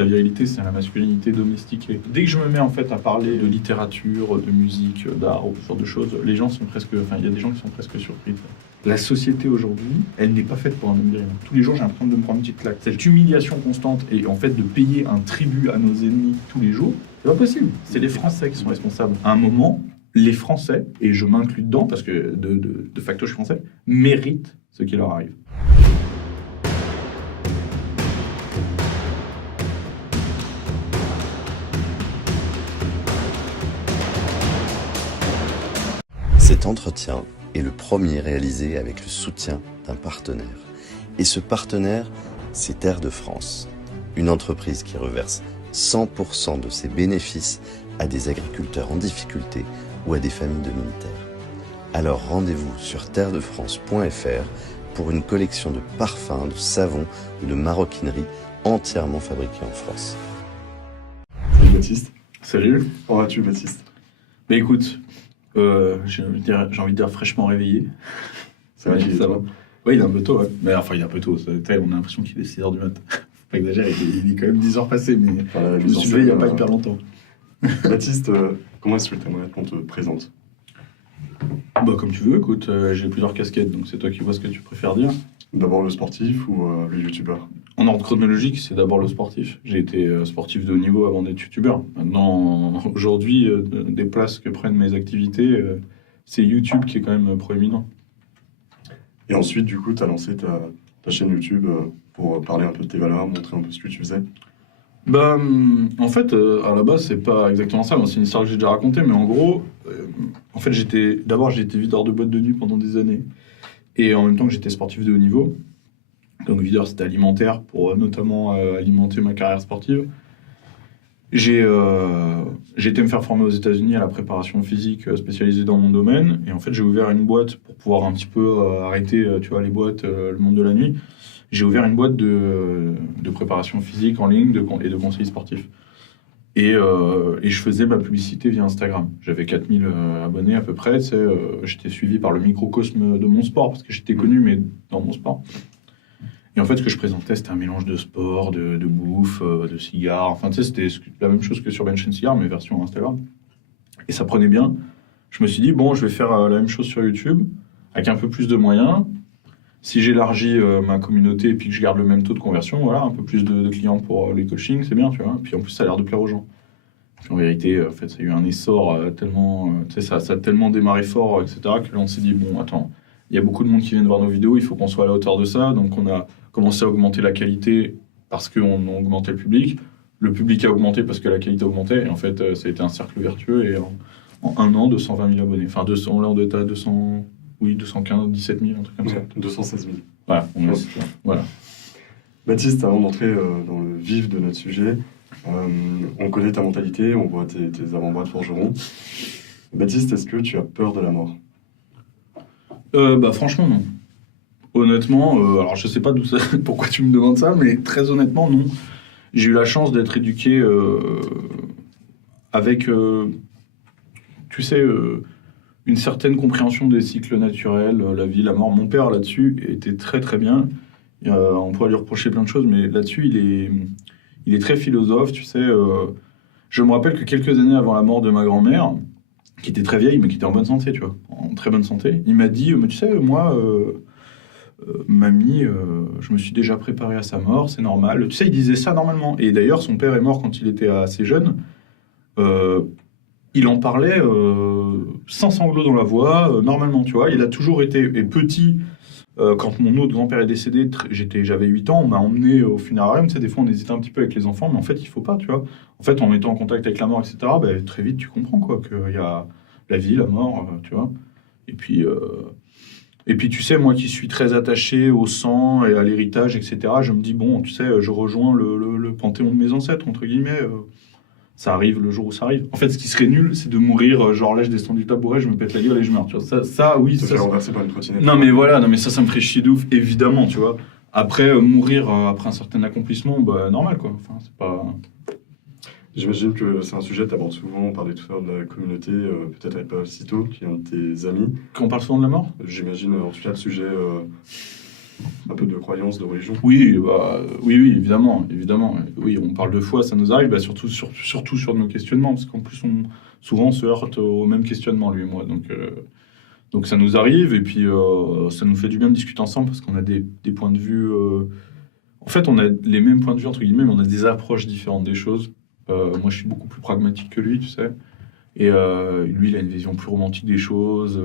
La virilité, c'est la masculinité domestiquée. Dès que je me mets en fait à parler de littérature, de musique, d'art ou ce genre de choses, les gens sont presque, enfin, il y a des gens qui sont presque surpris. La société aujourd'hui, elle n'est pas faite pour un homme viril. Tous les jours, j'ai l'impression de me prendre une petite claque. Cette humiliation constante et en fait de payer un tribut à nos ennemis tous les jours, c'est pas possible. C'est les Français qui sont responsables. À un moment, les Français, et je m'inclus dedans parce que de facto je suis français, méritent ce qui leur arrive. Cet entretien est le premier réalisé avec le soutien d'un partenaire. Et ce partenaire, c'est Terre de France, une entreprise qui reverse 100% de ses bénéfices à des agriculteurs en difficulté ou à des familles de militaires. Alors rendez-vous sur terredefrance.fr pour une collection de parfums, de savons ou de maroquinerie entièrement fabriqués en France. Salut Baptiste. Salut. Comment vas-tu Baptiste? Mais écoute, j'ai envie de dire fraîchement réveillé. Ça va, ça va. Oui, il est un peu tôt, ouais. Mais enfin, il est un peu tôt. On a l'impression qu'il est 6h du matin. Faut pas exagérer, il est quand même 10h passées, mais Voilà, je me suis levé il n'y a pas hyper longtemps. Baptiste, comment est-ce que tu aimerais qu'on te présente? Bah, comme tu veux, écoute, j'ai plusieurs casquettes, donc c'est toi qui vois ce que tu préfères dire. D'abord le sportif ou le youtubeur? En ordre chronologique, c'est d'abord le sportif. J'ai été sportif de haut niveau avant d'être youtubeur. Maintenant, aujourd'hui, des places que prennent mes activités, c'est YouTube qui est quand même proéminent. Et ensuite, du coup, tu as lancé ta chaîne YouTube pour parler un peu de tes valeurs, montrer un peu ce que tu faisais. Bah, en fait, à la base, c'est pas exactement ça. Moi, c'est une histoire que j'ai déjà racontée, mais en gros, en fait, j'ai été videur de boîte de nuit pendant des années. Et en même temps que j'étais sportif de haut niveau. Donc, videur, c'était alimentaire pour notamment alimenter ma carrière sportive. J'ai été me faire former aux États-Unis à la préparation physique spécialisée dans mon domaine. Et en fait, j'ai ouvert une boîte pour pouvoir un petit peu arrêter, tu vois, les boîtes, le monde de la nuit. J'ai ouvert une boîte de préparation physique en ligne et de conseils sportifs. Et je faisais ma publicité via Instagram. J'avais 4000 abonnés à peu près. J'étais suivi par le microcosme de mon sport, parce que j'étais connu, mais dans mon sport. Et en fait, ce que je présentais, c'était un mélange de sport, de bouffe, de cigares. Enfin, tu sais, c'était la même chose que sur Bench & Cigar, mais version Instagram. Et ça prenait bien. Je me suis dit, bon, je vais faire la même chose sur YouTube, avec un peu plus de moyens. Si j'élargis ma communauté et puis que je garde le même taux de conversion, voilà, un peu plus de clients pour les coachings, c'est bien, tu vois. Puis en plus, ça a l'air de plaire aux gens. Puis en vérité, en fait, ça a eu un essor tellement... tu sais, ça a tellement démarré fort, etc., que là, on s'est dit, bon, attends, il y a beaucoup de monde qui viennent voir nos vidéos, il faut qu'on soit à la hauteur de ça. Donc, on a commencé à augmenter la qualité parce qu'on a augmenté le public. Le public a augmenté parce que la qualité augmentait. Et en fait, ça a été un cercle vertueux. Et en un an, 220 000 abonnés. Enfin, 200, là, on doit être à 200... Oui, 215, 17 000, un truc comme ça. 216 000. Voilà, voilà. Baptiste, avant d'entrer dans le vif de notre sujet, on connaît ta mentalité, on voit tes avant-bras de forgeron. Baptiste, est-ce que tu as peur de la mort? Bah franchement, non. Honnêtement, alors je sais pas d'où ça, pourquoi tu me demandes ça, mais très honnêtement, non. J'ai eu la chance d'être éduqué avec, tu sais... une certaine compréhension des cycles naturels, la vie, la mort. Mon père, là-dessus, était très très bien. On pourrait lui reprocher plein de choses, mais là-dessus, il est très philosophe, tu sais. Je me rappelle que quelques années avant la mort de ma grand-mère, qui était très vieille, mais qui était en bonne santé, tu vois, en très bonne santé, il m'a dit, mais tu sais, moi, mamie, je me suis déjà préparé à sa mort, c'est normal. Tu sais, il disait ça normalement. Et d'ailleurs, son père est mort quand il était assez jeune. Il en parlait sans sanglots dans la voix, normalement, tu vois. Il a toujours été petit. Quand mon autre grand-père est décédé, j'avais 8 ans, on m'a emmené au funérarium. Tu sais, des fois, on hésitait un petit peu avec les enfants, mais en fait, il faut pas, tu vois. En fait, en étant en contact avec la mort, etc., bah, très vite, tu comprends, quoi, qu'il y a la vie, la mort, tu vois. Et puis, tu sais, moi qui suis très attaché au sang et à l'héritage, etc., je me dis, bon, tu sais, je rejoins le panthéon de mes ancêtres, entre guillemets. Ça arrive le jour où ça arrive. En fait, ce qui serait nul, c'est de mourir, genre là, je descends du tabouret, je me pète la gueule et je meurs, tu vois. Ça oui. Te faire renverser par une trottinette. Non, mais voilà, ça me ferait chier de ouf, évidemment, tu vois. Après, mourir après un certain accomplissement, bah, normal, quoi. Enfin, c'est pas... J'imagine que c'est un sujet que tu abordes souvent, on parlait tout à l'heure de la communauté, peut-être avec Pavel Cito, qui est un de tes amis. Quand on parle souvent de la mort ? J'imagine, en tout cas, le sujet un peu de croyance, de religion. Oui, oui, évidemment, évidemment. Oui, on parle de foi, ça nous arrive, surtout sur nos questionnements, parce qu'en plus, souvent, on se heurte au même questionnement, lui et moi. Donc ça nous arrive, et puis ça nous fait du bien de discuter ensemble, parce qu'on a des points de vue... En fait, on a les mêmes points de vue, entre guillemets, mais on a des approches différentes des choses. Moi, je suis beaucoup plus pragmatique que lui, tu sais. Et lui, il a une vision plus romantique des choses,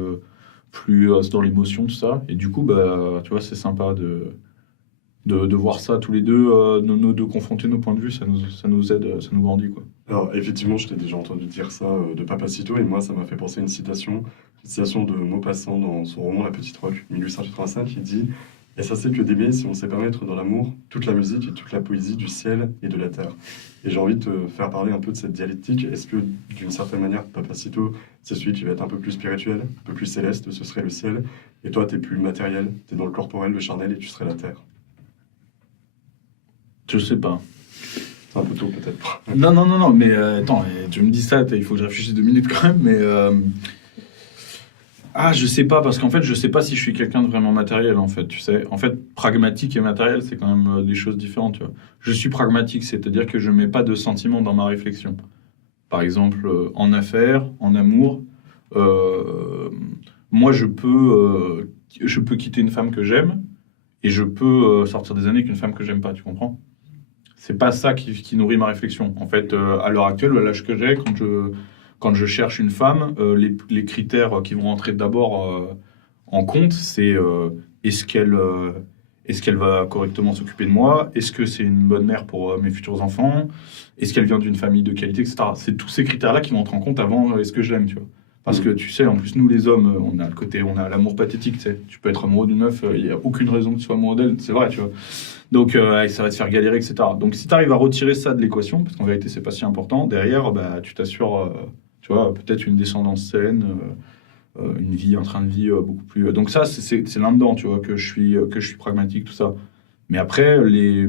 plus dans l'émotion, tout ça. Et du coup, tu vois, c'est sympa de voir ça tous les deux, de confronter nos points de vue, ça nous aide, ça nous grandit, quoi. Alors, effectivement, je t'ai déjà entendu dire ça de Papacito, et moi, ça m'a fait penser à une citation de Maupassant dans son roman La Petite Roque, 1885, qui dit « Et ça c'est que d'aimer si on sait permettre dans l'amour toute la musique et toute la poésie du ciel et de la terre. » Et j'ai envie de te faire parler un peu de cette dialectique. Est-ce que, d'une certaine manière, Papacito, c'est celui qui va être un peu plus spirituel, un peu plus céleste, ce serait le ciel, et toi, t'es plus matériel, t'es dans le corporel, le charnel, et tu serais la terre? Je sais pas. C'est un peu tôt, peut-être. Non, mais attends, tu me dis ça, il faut que je réfléchisse 2 minutes quand même, mais... je sais pas, parce qu'en fait, je sais pas si je suis quelqu'un de vraiment matériel, en fait, tu sais. En fait, pragmatique et matériel, c'est quand même des choses différentes, tu vois. Je suis pragmatique, c'est-à-dire que je mets pas de sentiments dans ma réflexion. Par exemple, en affaires, en amour, moi, je peux quitter une femme que j'aime, et je peux sortir des années avec une femme que j'aime pas, tu comprends? C'est pas ça qui nourrit ma réflexion. En fait, à l'heure actuelle, à l'âge que j'ai, quand je cherche une femme, les critères qui vont entrer d'abord en compte, c'est est-ce qu'elle va correctement s'occuper de moi? Est-ce que c'est une bonne mère pour mes futurs enfants? Est-ce qu'elle vient d'une famille de qualité, etc. C'est tous ces critères-là qui vont entrer en compte avant est-ce que je l'aime, tu vois. Parce que tu sais, en plus, nous les hommes, on a l'amour pathétique, tu sais. Tu peux être amoureux d'une meuf, il n'y a aucune raison que tu sois amoureux d'elle, c'est vrai, tu vois. Donc ça va te faire galérer, etc. Donc si tu arrives à retirer ça de l'équation, parce qu'en vérité, c'est pas si important, derrière, tu t'assures, tu vois, peut-être une descendance saine, une vie, un train de vie beaucoup plus... Donc ça, c'est là-dedans, tu vois, que je suis pragmatique, tout ça. Mais après, les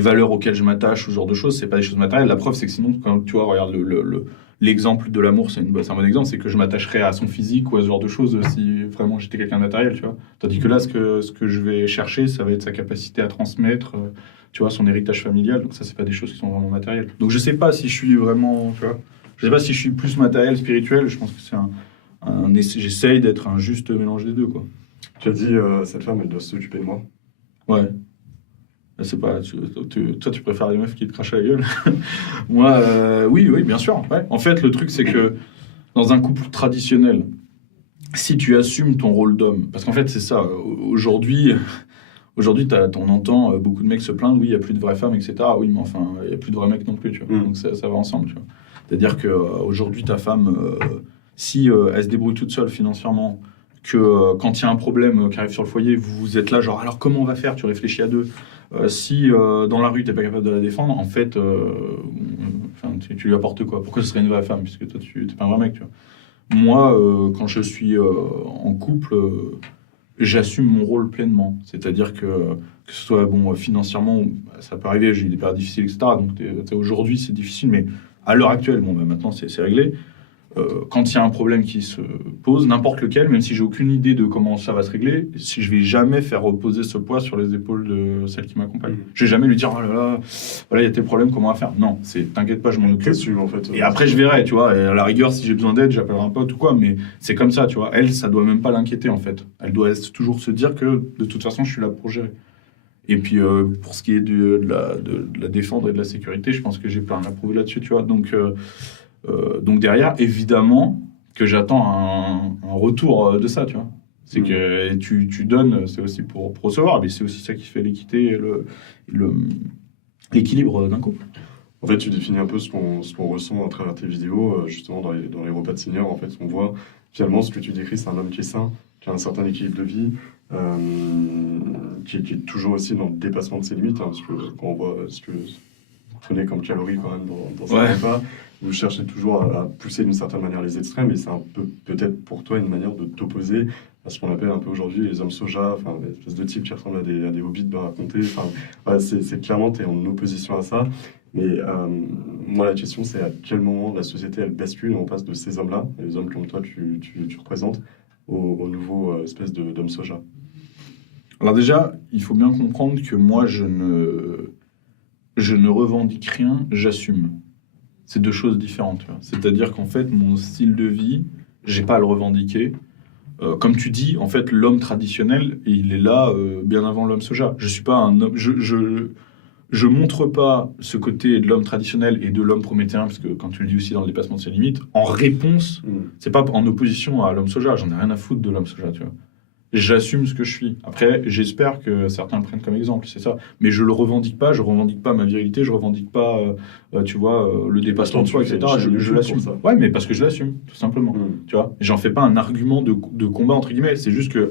valeurs auxquelles je m'attache, ce genre de choses, c'est pas des choses matérielles. La preuve, c'est que sinon, quand tu vois, regarde l'exemple de l'amour, c'est un bon exemple, c'est que je m'attacherais à son physique ou à ce genre de choses si vraiment j'étais quelqu'un de matériel, tu vois. Tandis que là, ce que je vais chercher, ça va être sa capacité à transmettre, tu vois, son héritage familial. Donc ça, c'est pas des choses qui sont vraiment matérielles. Donc je sais pas si je suis vraiment, tu vois, je sais pas si je suis plus matériel, spirituel. Je pense que c'est j'essaye d'être un juste mélange des deux, quoi. Tu as dit, cette femme, elle doit s'occuper de moi. Ouais. C'est pas, toi, tu préfères les meufs qui te crachent à la gueule. Moi, oui, bien sûr. Ouais. En fait, le truc, c'est que dans un couple traditionnel, si tu assumes ton rôle d'homme, parce qu'en fait, c'est ça. Aujourd'hui, on entend beaucoup de mecs se plaindre, oui, il n'y a plus de vraies femmes, etc. Oui, mais enfin, il n'y a plus de vrais mecs non plus, tu vois. Donc ça va ensemble, tu vois. C'est-à-dire qu'aujourd'hui, ta femme, si elle se débrouille toute seule financièrement, que quand il y a un problème qui arrive sur le foyer, vous êtes là, genre, alors comment on va faire? Tu réfléchis à deux. Si dans la rue, tu n'es pas capable de la défendre, en fait, tu lui apportes quoi? Pourquoi ce serait une vraie femme? Puisque toi, tu n'es pas un vrai mec, tu vois. Moi, quand je suis en couple, j'assume mon rôle pleinement. C'est-à-dire que ce soit financièrement, ça peut arriver, j'ai eu des périodes difficiles, etc. Donc aujourd'hui, c'est difficile, mais à l'heure actuelle, maintenant, c'est réglé. Quand il y a un problème qui se pose, n'importe lequel, même si j'ai aucune idée de comment ça va se régler, si je vais jamais faire reposer ce poids sur les épaules de celle qui m'accompagne. Je vais jamais lui dire oh là là, voilà, il y a tes problèmes, comment on va faire? Non, t'inquiète pas, je m'en occupe. En fait, et après je verrai, tu vois. Et à la rigueur, si j'ai besoin d'aide, j'appellerai un pote ou quoi. Mais c'est comme ça, tu vois. Elle, ça doit même pas l'inquiéter en fait. Elle doit toujours se dire que de toute façon, je suis là pour gérer. Et puis pour ce qui est de la défendre et de la sécurité, je pense que j'ai plein à prouver là-dessus, tu vois. Donc derrière, évidemment, que j'attends un retour de ça, tu vois. C'est que tu donnes, c'est aussi pour recevoir, mais c'est aussi ça qui fait l'équité et l'équilibre d'un couple. En fait, tu définis un peu ce qu'on ressent à travers tes vidéos, justement dans les repas de seniors. En fait, on voit finalement ce que tu décris, c'est un homme qui est sain, qui a un certain équilibre de vie, qui est toujours aussi dans le dépassement de ses limites, parce que quand on voit ce que vous prenez comme calories quand même dans ces repas, vous cherchez toujours à pousser d'une certaine manière les extrêmes, et c'est un peu peut-être pour toi une manière de t'opposer à ce qu'on appelle un peu aujourd'hui les hommes soja, enfin des espèces de types qui ressemblent à des hobbits de raconter. Enfin, voilà, c'est clairement, tu es en opposition à ça. Mais moi, la question, c'est à quel moment la société, elle bascule et on passe de ces hommes-là, les hommes comme toi, tu représentes, au nouveau espèce d'homme soja. Alors déjà, il faut bien comprendre que moi, je ne revendique rien, j'assume. C'est deux choses différentes. Tu vois. C'est-à-dire qu'en fait, mon style de vie, j'ai pas à le revendiquer. Comme tu dis, en fait, l'homme traditionnel, il est là bien avant l'homme soja. Je suis pas un homme. Je montre pas ce côté de l'homme traditionnel et de l'homme prométhéen, parce que quand tu le dis aussi dans le dépassement de ses limites, en réponse, c'est pas en opposition à l'homme soja. J'en ai rien à foutre de l'homme soja, tu vois. J'assume ce que je suis. Après, j'espère que certains le prennent comme exemple, c'est ça. Mais je le revendique pas. Je revendique pas ma virilité. Je revendique pas, tu vois, le dépassement de soi, etc. Je l'assume. Ouais, mais parce que je l'assume, tout simplement. Tu vois. J'en fais pas un argument de combat entre guillemets. C'est juste que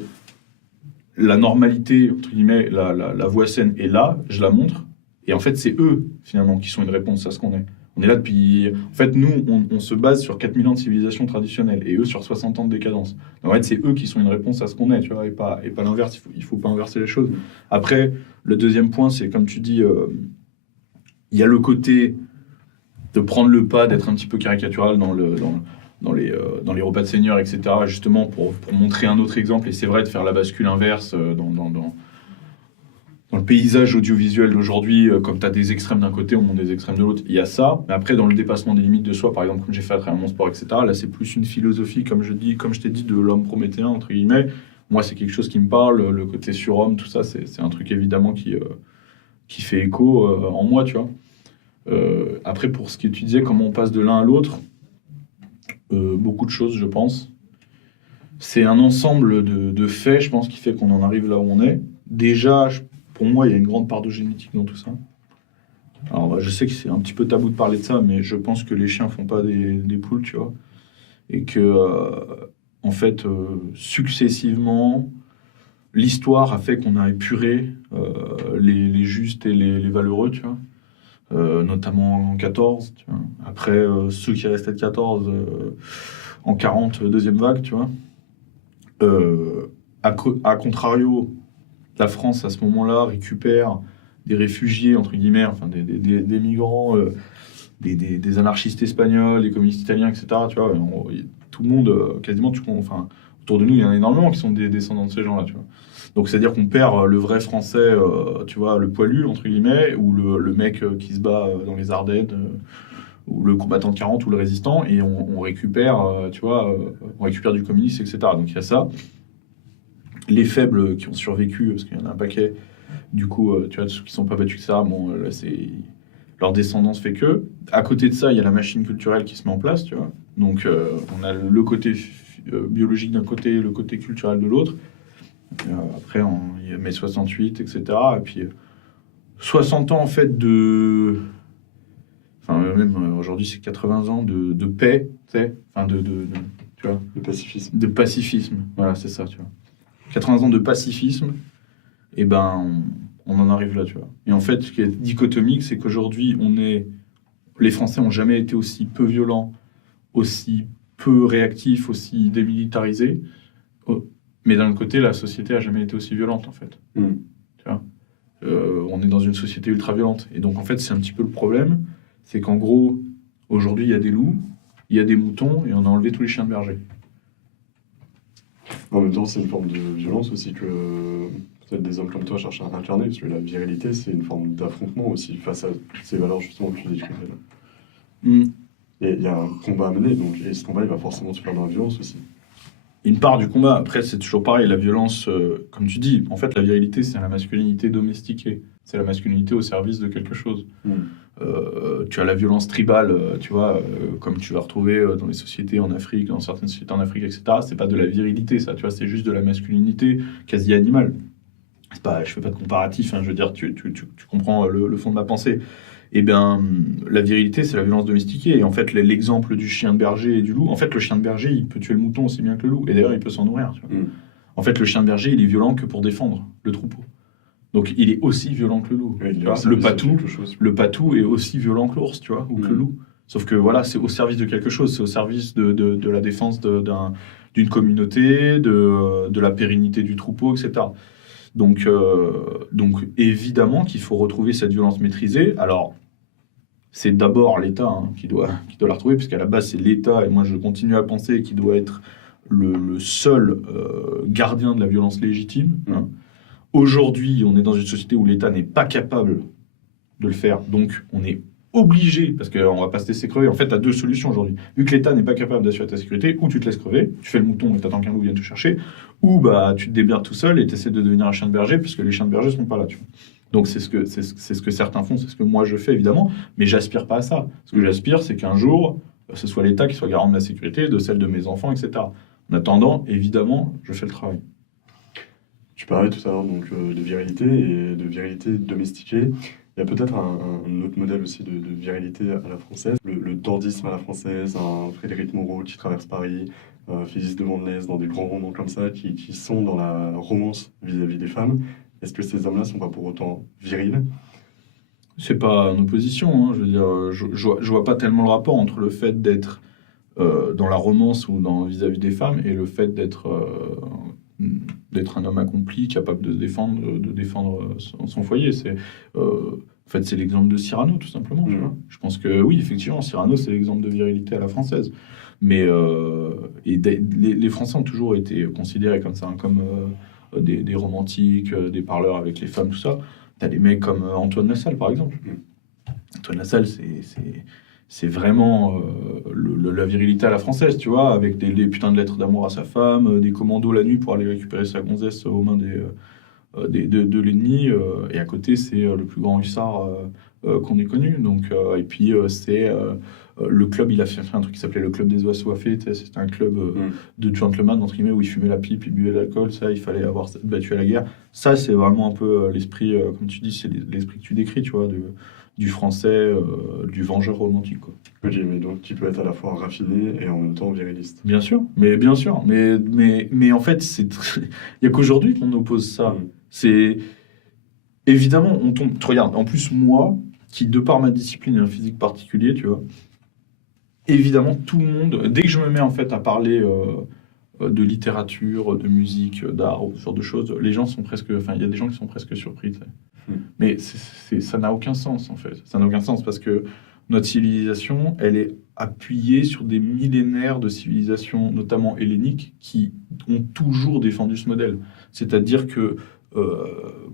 la normalité entre guillemets, la voie saine est là. Je la montre. Et en fait, c'est eux finalement qui sont une réponse à ce qu'on est. On est là depuis... En fait, nous, on se base sur 4000 ans de civilisation traditionnelle et eux sur 60 ans de décadence. Donc, en fait, c'est eux qui sont une réponse à ce qu'on est, tu vois, et pas l'inverse. Il faut pas inverser les choses. Après, le deuxième point, c'est comme tu dis, il y a le côté de prendre le pas, d'être un petit peu caricatural dans les repas de seigneurs, etc., justement pour montrer un autre exemple. Et c'est vrai de faire la bascule inverse dans le paysage audiovisuel d'aujourd'hui, comme tu as des extrêmes d'un côté, on monte des extrêmes de l'autre, il y a ça. Mais après, dans le dépassement des limites de soi, par exemple, comme j'ai fait à travers mon sport, etc., là, c'est plus une philosophie, comme je t'ai dit, de l'homme prométhéen, entre guillemets. Moi, c'est quelque chose qui me parle. Le côté surhomme, tout ça, c'est un truc, évidemment, qui fait écho en moi, tu vois. Après, pour ce que tu disais, comment on passe de l'un à l'autre, beaucoup de choses, je pense. C'est un ensemble de faits, je pense, qui fait qu'on en arrive là où on est. Déjà, pour moi, il y a une grande part de génétique dans tout ça. Alors, je sais que c'est un petit peu tabou de parler de ça, mais je pense que les chiens font pas des poules, tu vois. Et que, en fait, successivement, l'histoire a fait qu'on a épuré les justes et les valeureux, tu vois. Notamment en 14, tu vois. Après, ceux qui restaient de 14, en 40, deuxième vague, tu vois. À contrario, la France, à ce moment-là, récupère des réfugiés, entre guillemets, enfin des migrants, des anarchistes espagnols, des communistes italiens, etc. Tu vois, tout le monde, quasiment, enfin, autour de nous, il y en a énormément qui sont des descendants de ces gens-là, tu vois. Donc, c'est-à-dire qu'on perd le vrai français, tu vois, le poilu, entre guillemets, ou le mec qui se bat dans les Ardennes, ou le combattant de 40, ou le résistant, et on récupère, tu vois, on récupère du communisme, etc. Donc, il y a ça. Les faibles qui ont survécu, parce qu'il y en a un paquet, du coup, tu vois, ceux qui ne sont pas battus, etc., bon, là, c'est... Leur descendance fait que. À côté de ça, il y a la machine culturelle qui se met en place, tu vois. Donc, on a le côté biologique d'un côté, le côté culturel de l'autre. Après, il y a mai 68, etc. Et puis, 60 ans, en fait, de... Enfin, même aujourd'hui, c'est 80 ans de paix, tu sais. Enfin, tu vois. Le pacifisme. De pacifisme, voilà, c'est ça, tu vois. 80 ans de pacifisme, et ben, on en arrive là, tu vois. Et en fait, ce qui est dichotomique, c'est qu'aujourd'hui, les Français n'ont jamais été aussi peu violents, aussi peu réactifs, aussi démilitarisés. Mais d'un côté, la société n'a jamais été aussi violente, en fait. Tu vois, on est dans une société ultra violente. Et donc, en fait, c'est un petit peu le problème. C'est qu'en gros, aujourd'hui, il y a des loups, il y a des moutons, et on a enlevé tous les chiens de berger. En même temps, c'est une forme de violence aussi que peut-être des hommes comme toi cherchent à incarner, parce que la virilité, c'est une forme d'affrontement aussi face à ces valeurs justement que tu décrivais là. Et il y a un combat à mener, donc, et ce combat, il va forcément se faire dans la violence aussi. Une part du combat, après, c'est toujours pareil, la violence, comme tu dis, en fait, la virilité, c'est la masculinité domestiquée. C'est la masculinité au service de quelque chose. Tu as la violence tribale, tu vois, comme tu vas retrouver dans les sociétés en Afrique, dans certaines sociétés en Afrique, etc. C'est pas de la virilité, ça, tu vois, c'est juste de la masculinité quasi animale. C'est pas, je fais pas de comparatif, hein, je veux dire, tu comprends le fond de ma pensée. Eh bien, la virilité, c'est la violence domestiquée. Et en fait, l'exemple du chien de berger et du loup, en fait, le chien de berger, il peut tuer le mouton aussi bien que le loup. Et d'ailleurs, il peut s'en nourrir, tu vois. En fait, le chien de berger, il est violent que pour défendre le troupeau. Donc, il est aussi violent que le loup. Oui, tu vois, le patou est aussi violent que l'ours, tu vois, ou que le loup. Sauf que voilà, c'est au service de quelque chose. C'est au service de la défense d'une communauté, de la pérennité du troupeau, etc. Donc évidemment qu'il faut retrouver cette violence maîtrisée. Alors, c'est d'abord l'État qui doit la retrouver, puisqu'à la base, c'est l'État, et moi je continue à penser qu'il doit être le seul gardien de la violence légitime. aujourd'hui, on est dans une société où l'État n'est pas capable de le faire, donc on est obligé, parce qu'on va pas se laisser crever. En fait, tu as deux solutions aujourd'hui. Vu que l'État n'est pas capable d'assurer ta sécurité, ou tu te laisses crever, tu fais le mouton et tu attends qu'un loup vienne te chercher, ou bah, tu te démerdes tout seul et tu essaies de devenir un chien de berger, puisque les chiens de berger sont pas là. Tu vois. Donc c'est ce que certains font, c'est ce que moi je fais évidemment, mais j'aspire pas à ça. Ce que j'aspire, c'est qu'un jour, ce soit l'État qui soit garant de la sécurité, de celle de mes enfants, etc. En attendant, évidemment, je fais le travail. Tu parlais tout à l'heure donc, de virilité et de virilité domestiquée. Il y a peut-être un autre modèle aussi de virilité à la française, le dandisme à la française, un Frédéric Moreau qui traverse Paris, Phyllis de Vandelesse, dans des grands romans comme ça, qui sont dans la romance vis-à-vis des femmes. Est-ce que ces hommes-là ne sont pas pour autant virils? C'est pas en opposition, hein. Je veux dire, je vois pas tellement le rapport entre le fait d'être dans la romance ou vis-à-vis des femmes et le fait d'être un homme accompli, capable de défendre son foyer. En fait, c'est l'exemple de Cyrano, tout simplement. Tu vois. Je pense que oui, effectivement, Cyrano, c'est l'exemple de virilité à la française. Mais les Français ont toujours été considérés comme ça, hein, comme des romantiques, des parleurs avec les femmes, tout ça. T'as des mecs comme Antoine Lassalle, par exemple. Antoine Lassalle, c'est vraiment la virilité à la française, tu vois, avec des putains de lettres d'amour à sa femme, des commandos la nuit pour aller récupérer sa gonzesse aux mains de l'ennemi, et à côté, c'est le plus grand hussard qu'on ait connu. Donc, et puis, c'est le club, il a fait un truc qui s'appelait le club des oies soiffées. C'était un club de gentlemen, entre guillemets, où il fumait la pipe, il buvait de l'alcool. Ça, il fallait avoir battu à la guerre. Ça, c'est vraiment un peu l'esprit, comme tu dis, c'est l'esprit que tu décris, tu vois, du français, du vengeur romantique, quoi. Ok, mais donc tu peux être à la fois raffiné et en même temps viriliste. Bien sûr. Mais en fait, il n'y a qu'aujourd'hui qu'on oppose ça. C'est évidemment, on tombe. Tu regardes, en plus, moi, qui de par ma discipline et un physique particulier, tu vois, évidemment, tout le monde, dès que je me mets en fait à parler de littérature, de musique, d'art, ou ce genre de choses, les gens sont presque. Enfin, il y a des gens qui sont presque surpris, tu sais. Mais ça n'a aucun sens, en fait. Ça n'a aucun sens parce que notre civilisation, elle est appuyée sur des millénaires de civilisations, notamment helléniques, qui ont toujours défendu ce modèle. C'est-à-dire que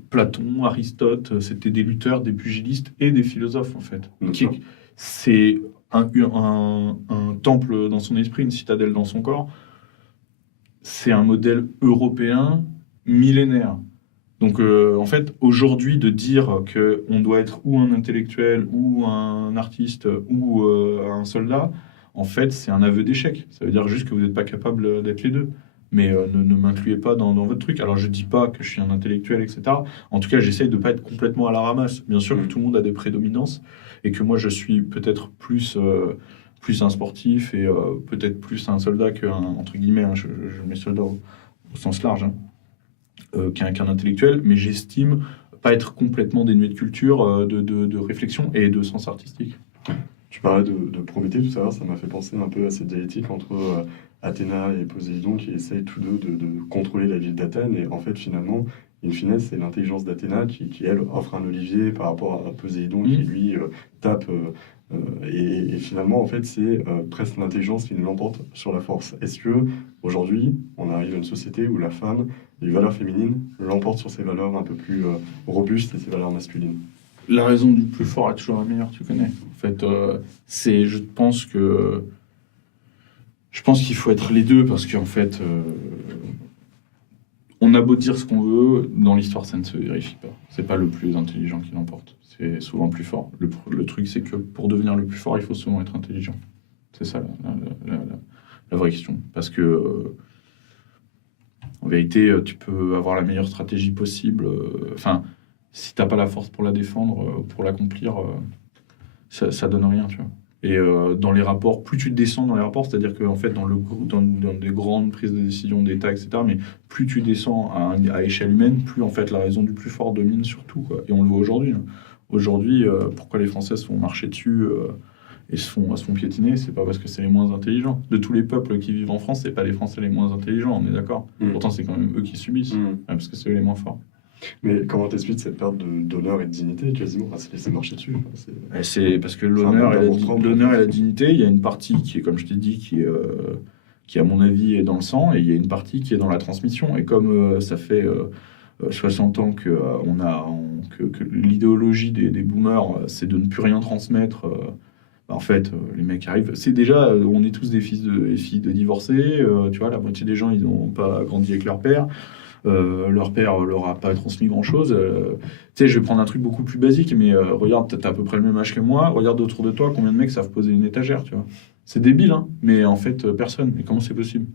Platon, Aristote, c'était des lutteurs, des pugilistes et des philosophes, en fait. C'est un temple dans son esprit, une citadelle dans son corps. C'est un modèle européen millénaire. Donc, en fait, aujourd'hui, de dire qu'on doit être ou un intellectuel, ou un artiste, ou un soldat, en fait, c'est un aveu d'échec. Ça veut dire juste que vous n'êtes pas capable d'être les deux. Mais ne m'incluez pas dans votre truc. Alors, je ne dis pas que je suis un intellectuel, etc. En tout cas, j'essaye de ne pas être complètement à la ramasse. Bien sûr que tout le monde a des prédominances, et que moi, je suis peut-être plus un sportif, et peut-être plus un soldat qu'un, entre guillemets, hein, je mets soldat au sens large, hein. Qu'un intellectuel, mais j'estime pas être complètement dénué de culture, de réflexion et de sens artistique. Tu parlais de Prométhée tout à l'heure, ça m'a fait penser un peu à cette dialectique entre Athéna et Poséidon qui essayent tous deux de contrôler la ville d'Athènes, et en fait finalement, in fine, c'est l'intelligence d'Athéna qui elle offre un olivier par rapport à Poséidon qui lui tape, et finalement en fait c'est presque l'intelligence qui l'emporte sur la force. Est-ce que aujourd'hui on arrive à une société où la femme, les valeurs féminines l'emportent sur ses valeurs un peu plus robustes et ses valeurs masculines? La raison du plus fort est toujours la meilleure, tu connais. En fait, je pense qu'il faut être les deux, parce qu'en fait, on a beau dire ce qu'on veut, dans l'histoire, ça ne se vérifie pas. C'est pas le plus intelligent qui l'emporte. C'est souvent le plus fort. Le truc, c'est que pour devenir le plus fort, il faut souvent être intelligent. C'est ça la vraie question. Parce que, en vérité, tu peux avoir la meilleure stratégie possible. Si t'as pas la force pour la défendre, pour l'accomplir, ça donne rien, tu vois. Et dans les rapports, plus tu descends dans les rapports, c'est-à-dire qu'en fait, dans des grandes prises de décision d'État, etc., mais plus tu descends à échelle humaine, plus en fait la raison du plus fort domine sur tout, quoi. Et on le voit aujourd'hui. Hein. Aujourd'hui, pourquoi les Français se font marcher dessus et se font piétiner, c'est pas parce que c'est les moins intelligents. De tous les peuples qui vivent en France, c'est pas les Français les moins intelligents, on est d'accord. Pourtant, c'est quand même eux qui subissent, parce que c'est eux les moins forts. Mais comment t'expliques cette perte d'honneur et de dignité, quasiment? C'est laisser marcher dessus. C'est parce que l'honneur et la dignité, il y a une partie qui est, comme je t'ai dit, qui à mon avis est dans le sang, et il y a une partie qui est dans la transmission. Et comme ça fait 60 ans que l'idéologie des boomers, c'est de ne plus rien transmettre. En fait, les mecs arrivent. C'est déjà, on est tous des fils et filles de divorcés. Tu vois, la moitié des gens, ils n'ont pas grandi avec leur père. Leur père leur a pas transmis grand-chose. Tu sais, je vais prendre un truc beaucoup plus basique, mais regarde, t'as à peu près le même âge que moi. Regarde autour de toi combien de mecs savent poser une étagère, tu vois. C'est débile, hein, mais en fait, personne. Et comment c'est possible?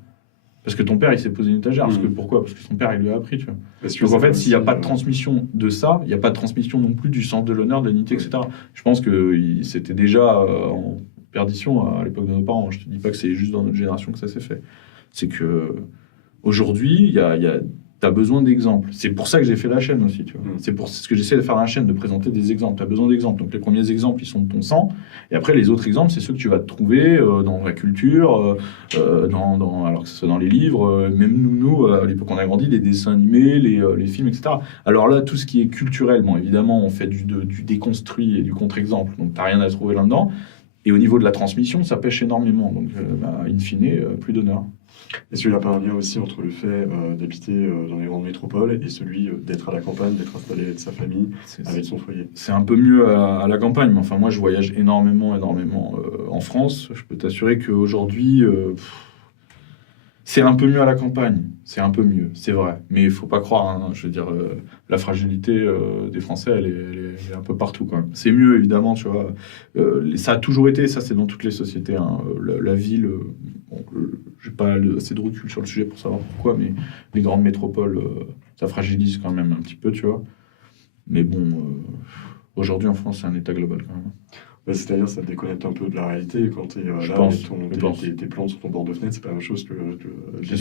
Parce que ton père, il s'est posé une étagère. Pourquoi? Parce que son père, il lui a appris, tu vois. Donc en fait, s'il n'y a pas de transmission de ça, il n'y a pas de transmission non plus du sens de l'honneur, de la dignité, etc. Je pense que c'était déjà en perdition à l'époque de nos parents. Je te dis pas que c'est juste dans notre génération que ça s'est fait. C'est que aujourd'hui, t'as besoin d'exemples. C'est pour ça que j'ai fait la chaîne aussi, tu vois. C'est pour ce que j'essaie de faire la chaîne, de présenter des exemples. T'as besoin d'exemples. Donc les premiers exemples, ils sont de ton sang. Et après, les autres exemples, c'est ceux que tu vas te trouver dans la culture, alors que ce soit dans les livres, même nous, à l'époque on a grandi, les dessins animés, les films, etc. Alors là, tout ce qui est culturel, bon, évidemment, on fait du déconstruit et du contre-exemple. Donc t'as rien à trouver là-dedans. Et au niveau de la transmission, ça pêche énormément. Donc, in fine, plus d'honneur. Est-ce qu'il n'y a pas un lien aussi entre le fait d'habiter dans les grandes métropoles et celui d'être à la campagne, d'être installé avec sa famille, avec son foyer? C'est un peu mieux à la campagne, mais enfin moi je voyage énormément en France. Je peux t'assurer qu'aujourd'hui, c'est un peu mieux à la campagne. C'est un peu mieux, c'est vrai. Mais il ne faut pas croire, hein, je veux dire, la fragilité des Français, elle est un peu partout quand même. C'est mieux évidemment, tu vois. Ça a toujours été, ça c'est dans toutes les sociétés. Hein. La ville... je n'ai pas assez de recul sur le sujet pour savoir pourquoi, mais les grandes métropoles, ça fragilise quand même un petit peu, tu vois. Mais bon, aujourd'hui en France, c'est un état global quand même. C'est-à-dire, ça te déconnecte un peu de la réalité quand tu es là, tes plantes sur ton bord de fenêtre, c'est pas la même chose que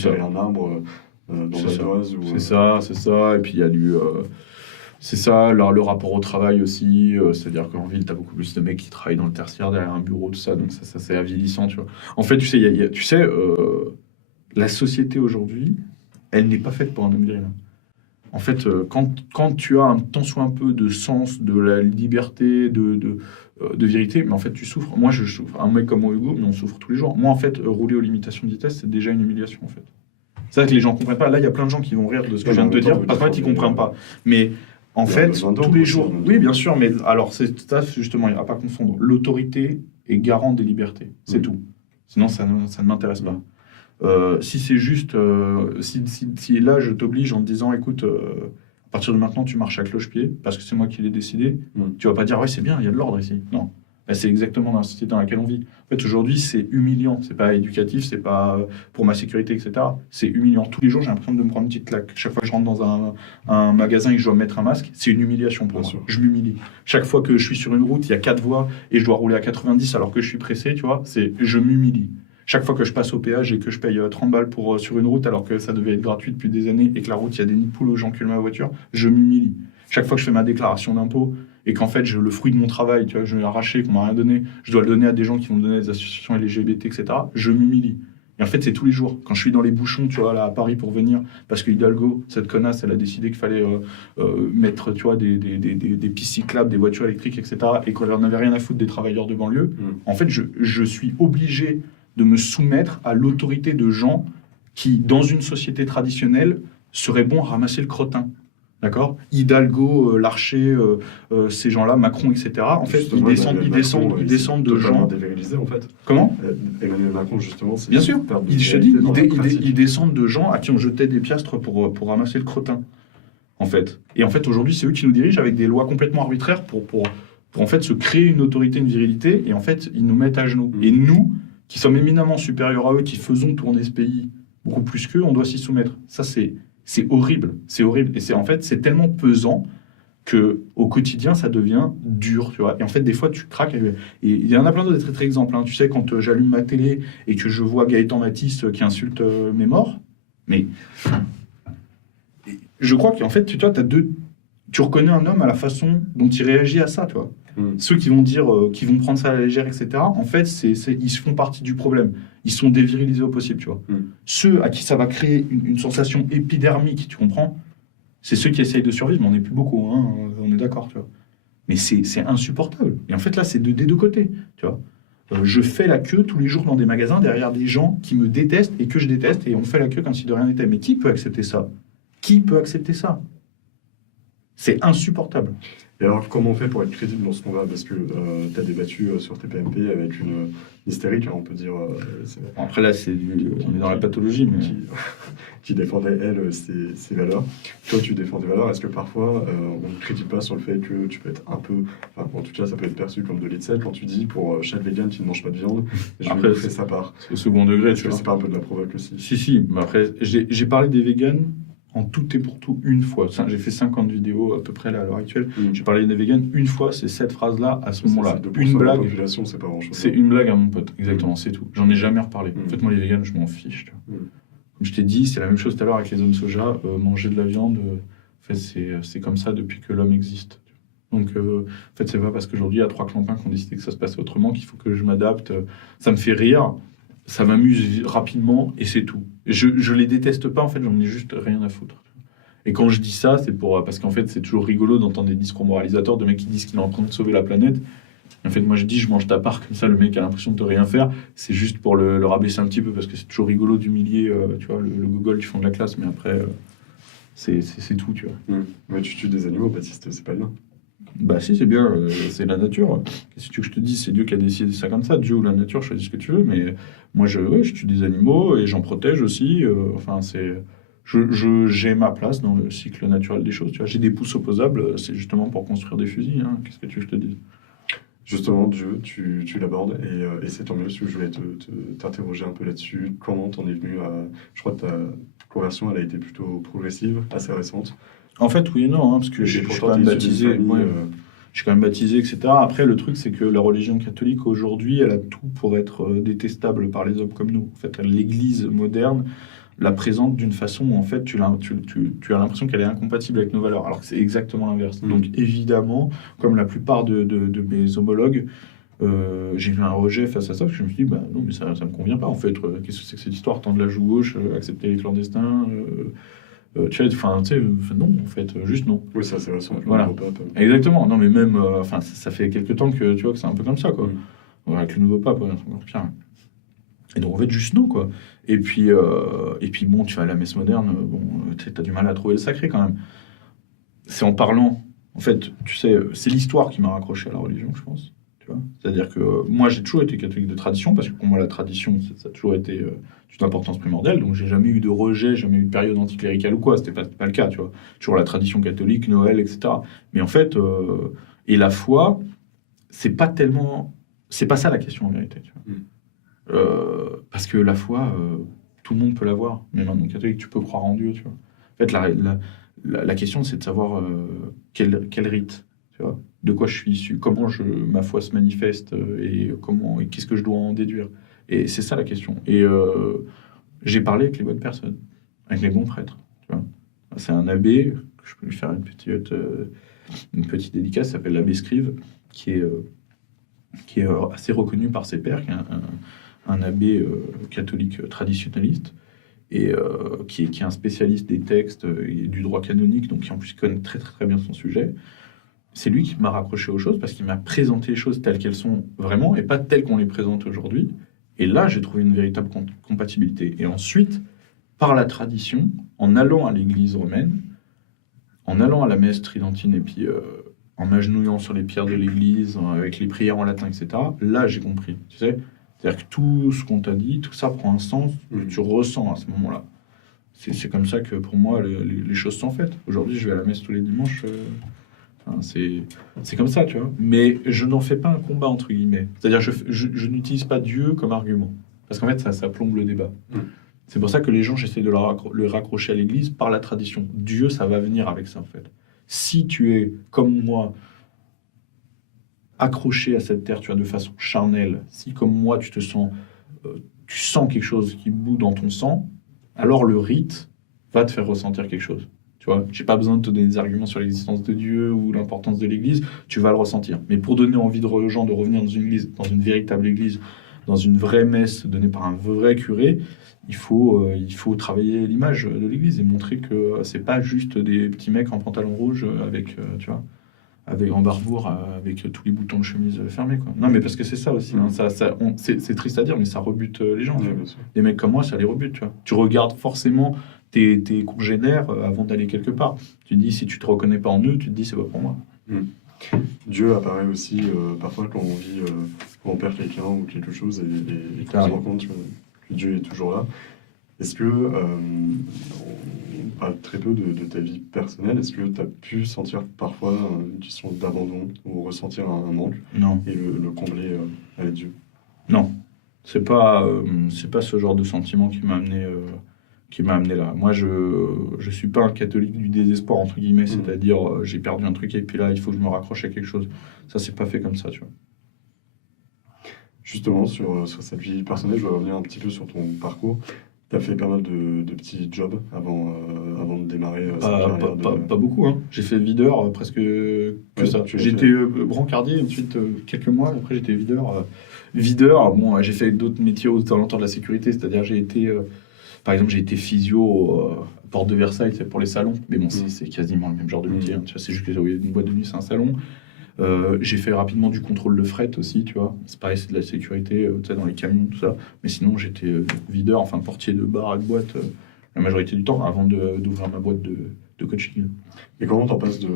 derrière un arbre dans la Oise. C'est ça. Et puis il y a c'est ça, le rapport au travail aussi, c'est-à-dire qu'en ville, tu as beaucoup plus de mecs qui travaillent dans le tertiaire derrière un bureau, tout ça, donc ça c'est avilissant, tu vois. En fait, tu sais, la société aujourd'hui, elle n'est pas faite pour un homme viril. En fait, quand tu as tant soit un peu de sens de la liberté, de vérité, mais en fait, tu souffres. Moi, je souffre. Un mec comme moi, Hugo, mais on souffre tous les jours. Moi, en fait, rouler aux limitations de vitesse, c'est déjà une humiliation, en fait. C'est vrai que les gens ne comprennent pas. Là, il y a plein de gens qui vont rire de ce que je viens de te dire, parce qu'en fait, ils ne comprennent pas. Mais en fait, tous les jours... Oui, bien sûr, mais alors, c'est ça, justement, il n'y a pas à confondre. L'autorité est garante des libertés. C'est tout. Sinon, ça ne m'intéresse pas. Si c'est juste... si là, je t'oblige en te disant, écoute... à partir de maintenant, tu marches à cloche-pied, parce que c'est moi qui l'ai décidé. Tu vas pas dire, ouais, c'est bien, il y a de l'ordre ici. Non. C'est exactement dans la société dans laquelle on vit. En fait, aujourd'hui, c'est humiliant. C'est pas éducatif, c'est pas pour ma sécurité, etc. C'est humiliant. Tous les jours, j'ai l'impression de me prendre une petite claque. Chaque fois que je rentre dans un magasin et que je dois mettre un masque, c'est une humiliation pour moi. Je m'humilie. Chaque fois que je suis sur une route, il y a 4 voies et je dois rouler à 90 alors que je suis pressé, tu vois, je m'humilie. Chaque fois que je passe au péage et que je paye 30 balles sur une route alors que ça devait être gratuit depuis des années et que la route, il y a des nids de poules où j'encule ma voiture, je m'humilie. Chaque fois que je fais ma déclaration d'impôt et qu'en fait, le fruit de mon travail, tu vois, je l'ai arraché, qu'on m'a rien donné, je dois le donner à des gens qui vont me donner des associations LGBT, etc., je m'humilie. Et en fait, c'est tous les jours. Quand je suis dans les bouchons, tu vois, là, à Paris pour venir, parce que Hidalgo, cette connasse, elle a décidé qu'il fallait mettre, tu vois, des pistes cyclables, des voitures électriques, etc., et qu'on n'en avait rien à foutre des travailleurs de banlieue. En fait, je suis obligé de me soumettre à l'autorité de gens qui, dans une société traditionnelle, seraient bons à ramasser le crottin. D'accord? Hidalgo, Larcher, ces gens-là, Macron, etc. En fait, ils descendent de gens... dévirilisés, en fait. Comment? Emmanuel Macron, justement, c'est... Bien sûr. Ils descendent de gens à qui on jetait des piastres pour ramasser le crottin, en fait. Et en fait, aujourd'hui, c'est eux qui nous dirigent avec des lois complètement arbitraires pour en fait, se créer une autorité, une virilité, et en fait, ils nous mettent à genoux. Et nous, qui sommes éminemment supérieurs à eux, qui faisons tourner ce pays beaucoup plus qu'eux, on doit s'y soumettre. Ça, c'est horrible. C'est horrible. Et c'est tellement pesant qu'au quotidien, ça devient dur, tu vois. Et en fait, des fois, tu craques. Et il y en a plein d'autres très exemples. Hein. Tu sais, quand j'allume ma télé et que je vois Gaëtan Matisse qui insulte mes morts, mais je crois qu'en fait, tu vois, tu reconnais un homme à la façon dont il réagit à ça, tu vois. Ceux qui vont dire, qui vont prendre ça à la légère, etc., en fait, ils font partie du problème. Ils sont dévirilisés au possible, tu vois. Ceux à qui ça va créer une sensation épidermique, tu comprends, c'est ceux qui essayent de survivre, mais on n'est plus beaucoup, hein, on est d'accord, tu vois. Mais c'est insupportable. Et en fait, là, c'est des deux côtés, tu vois. Je fais la queue tous les jours dans des magasins derrière des gens qui me détestent et que je déteste, et on fait la queue comme si de rien n'était. Mais qui peut accepter ça? Qui peut accepter ça? C'est insupportable. Et alors, comment on fait pour être crédible dans ce combat? Parce que tu as débattu sur TPMP avec une hystérique, hein, on peut dire. Bon, après, là, on est dans la pathologie, mais... qui défendait, elle, ses valeurs. Toi, tu défends tes valeurs. Est-ce que parfois, on ne critique pas sur le fait que tu peux être un peu... Enfin, en tout cas, ça peut être perçu comme de l'excès quand tu dis, pour chaque vegan qui ne mange pas de viande, je vais bouffer sa part. C'est au second degré, Est-ce que c'est pas un peu de la provoque aussi? Si, mais après, j'ai parlé des végans en tout et pour tout une fois. J'ai fait 50 vidéos à peu près là, à l'heure actuelle. J'ai parlé des végans une fois, c'est cette phrase-là, à ce moment-là. Une blague. La population, c'est pas grand-chose. C'est une blague à mon pote, exactement, c'est tout. J'en ai jamais reparlé. En fait, moi, les végans, je m'en fiche. Tu vois. Comme je t'ai dit, c'est la même chose tout à l'heure avec les hommes soja. Manger de la viande, en fait, c'est comme ça depuis que l'homme existe. Donc, en fait, c'est pas parce qu'aujourd'hui, il y a 3 clampins qui ont décidé que ça se passe autrement qu'il faut que je m'adapte. Ça me fait rire, ça m'amuse rapidement, et c'est tout. Je les déteste pas, en fait, j'en ai juste rien à foutre. Et quand je dis ça, c'est parce qu'en fait, c'est toujours rigolo d'entendre des discours moralisateurs de mecs qui disent qu'il est en train de sauver la planète. En fait, moi, je dis, je mange ta part, comme ça, le mec a l'impression de rien faire. C'est juste pour le rabaisser un petit peu, parce que c'est toujours rigolo d'humilier, tu vois, le gogol du fond de la classe, mais après, c'est tout, tu vois. Mais tu tues des animaux, Baptiste, c'est pas bien. Bah si, c'est bien, c'est la nature. Qu'est-ce que tu veux que je te dise? C'est Dieu qui a décidé ça comme ça. Dieu ou la nature, choisis ce que tu veux, mais moi, je tue des animaux et j'en protège aussi. Enfin, j'ai ma place dans le cycle naturel des choses. Tu vois, j'ai des pouces opposables, c'est justement pour construire des fusils. Hein. Qu'est-ce que tu veux que je te dise? Justement, Dieu, tu l'abordes et c'est tant mieux. Je voulais t'interroger un peu là-dessus. Comment t'en es venu à... Je crois que ta conversion, elle a été plutôt progressive, assez récente. En fait, oui et non, hein, parce que je suis quand même baptisé. Je suis quand même baptisé, etc. Après, le truc, c'est que la religion catholique, aujourd'hui, elle a tout pour être détestable par les hommes comme nous. En fait, l'Église moderne la présente d'une façon où, en fait, tu as l'impression qu'elle est incompatible avec nos valeurs, alors que c'est exactement l'inverse. Donc, évidemment, comme la plupart de mes homologues, j'ai vu un rejet face à ça, parce que je me suis dit, bah non, mais ça me convient pas, en fait. Qu'est-ce que c'est que cette histoire? Tendre la joue gauche, accepter les clandestins... tu vois, non, en fait, juste non. Oui, ça, c'est récent. Voilà. Exactement. Non, mais même, ça fait quelques temps que tu vois que c'est un peu comme ça, quoi. Avec le nouveau pape, c'est encore pire. Et donc, en fait, juste non, quoi. Et puis bon, tu vas à la messe moderne, bon, t'as du mal à trouver le sacré, quand même. C'est en parlant, en fait, tu sais, c'est l'histoire qui m'a raccroché à la religion, je pense. Tu vois. C'est-à-dire que moi, j'ai toujours été catholique de tradition, parce que pour moi, la tradition, ça a toujours été d'une importance primordiale. Donc, j'ai jamais eu de rejet, jamais eu de période anticléricale ou quoi. C'était pas le cas, tu vois. Toujours la tradition catholique, Noël, etc. Mais en fait, et la foi, c'est pas ça la question en vérité, tu vois. Parce que la foi, tout le monde peut l'avoir. Même un non-catholique, tu peux croire en Dieu, tu vois. En fait, la question, c'est de savoir quel rite, tu vois, de quoi je suis issu, comment ma foi se manifeste et qu'est-ce que je dois en déduire. Et c'est ça la question. Et j'ai parlé avec les bonnes personnes, avec les bons prêtres, tu vois. C'est un abbé, je peux lui faire une petite dédicace, ça s'appelle l'abbé Scrive, qui est assez reconnu par ses pairs, qui est un abbé catholique traditionnaliste, et qui est un spécialiste des textes et du droit canonique, donc qui en plus connaît très très très bien son sujet. C'est lui qui m'a raccroché aux choses, parce qu'il m'a présenté les choses telles qu'elles sont vraiment, et pas telles qu'on les présente aujourd'hui. Et là, j'ai trouvé une véritable compatibilité. Et ensuite, par la tradition, en allant à l'église romaine, en allant à la messe tridentine, et puis en m'agenouillant sur les pierres de l'église, avec les prières en latin, etc., là, j'ai compris, tu sais. C'est-à-dire que tout ce qu'on t'a dit, tout ça prend un sens que tu ressens à ce moment-là. C'est comme ça que, pour moi, les choses sont faites. Aujourd'hui, je vais à la messe tous les dimanches. C'est comme ça, tu vois. Mais je n'en fais pas un combat, entre guillemets. C'est-à-dire je n'utilise pas Dieu comme argument. Parce qu'en fait, ça plombe le débat. C'est pour ça que les gens, j'essaie de le raccrocher à l'Église par la tradition. Dieu, ça va venir avec ça, en fait. Si tu es, comme moi, accroché à cette terre, tu vois, de façon charnelle, si, comme moi, tu sens quelque chose qui bout dans ton sang, alors le rite va te faire ressentir quelque chose. Tu vois, j'ai pas besoin de te donner des arguments sur l'existence de Dieu ou l'importance de l'Église, tu vas le ressentir. Mais pour donner envie aux gens de revenir dans une église, dans une véritable église, dans une vraie messe donnée par un vrai curé, il faut travailler l'image de l'Église et montrer que c'est pas juste des petits mecs en pantalon rouge avec, tu vois, en barbour, avec tous les boutons de chemise fermés, quoi. Non, mais parce que c'est ça aussi. Hein, c'est triste à dire, mais ça rebute les gens. Ouais, des mecs comme moi, ça les rebute. Tu vois. Tu regardes forcément tes congénères avant d'aller quelque part. Tu te dis, si tu te reconnais pas en eux, tu te dis, c'est pas pour moi. Dieu apparaît aussi parfois quand on vit, quand on perd quelqu'un ou quelque chose et qu'on se rend compte que Dieu est toujours là. Est-ce que, on parle très peu de ta vie personnelle, est-ce que tu as pu sentir parfois une question d'abandon ou ressentir un manque Non. et le combler avec Dieu? Non. C'est pas ce genre de sentiment qui m'a amené là. Moi, je suis pas un catholique du désespoir, entre guillemets, c'est-à-dire j'ai perdu un truc et puis là, il faut que je me raccroche à quelque chose. Ça, c'est pas fait comme ça, tu vois. Justement, sur cette vie personnelle, je vais revenir un petit peu sur ton parcours. Tu as fait pas mal de petits jobs avant de démarrer cette carrière Pas beaucoup, hein. J'ai fait videur presque que ça. J'étais brancardier ensuite quelques mois, après j'étais videur. Bon, j'ai fait d'autres métiers aux alentours de la sécurité, c'est-à-dire par exemple, j'ai été physio à Porte de Versailles, c'est pour les salons. Mais bon, c'est quasiment le même genre de métier. Hein. Tu vois, c'est juste que une boîte de nuit, c'est un salon. J'ai fait rapidement du contrôle de fret aussi, tu vois. C'est pareil, c'est de la sécurité, tu sais, dans les camions, tout ça. Mais sinon, j'étais videur, enfin portier de bar et de boîte la majorité du temps avant d'ouvrir ma boîte de coaching. Et comment t'en passes de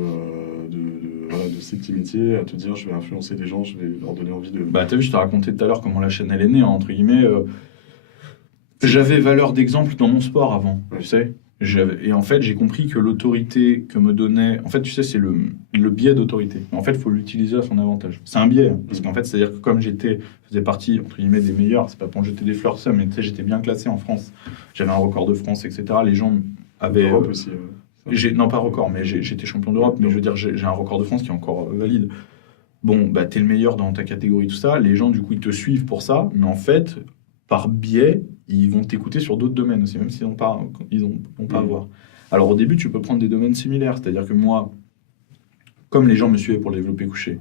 ces petits métiers à te dire je vais influencer des gens, je vais leur donner envie de... Bah, t'as vu, je t'ai raconté tout à l'heure comment la chaîne elle est née, hein, entre guillemets. J'avais valeur d'exemple dans mon sport avant, tu sais. Et en fait, j'ai compris que l'autorité que me donnait... En fait, tu sais, c'est le biais d'autorité. En fait, il faut l'utiliser à son avantage. C'est un biais, hein, parce qu'en fait, c'est-à-dire que comme faisais partie, entre guillemets, des meilleurs, c'est pas pour me jeter des fleurs, ça, mais tu sais, j'étais bien classé en France. J'avais un record de France, etc. Les gens avaient... Europe aussi. Non, pas record, mais j'étais champion d'Europe, mais je veux dire, j'ai un record de France qui est encore valide. Bon, bah, t'es le meilleur dans ta catégorie, tout ça. Les gens, du coup, ils te suivent pour ça, mais en fait... par biais, ils vont t'écouter sur d'autres domaines aussi, même s'ils n'ont pas à voir. Alors au début, tu peux prendre des domaines similaires, c'est-à-dire que moi, comme les gens me suivaient pour le développé couché,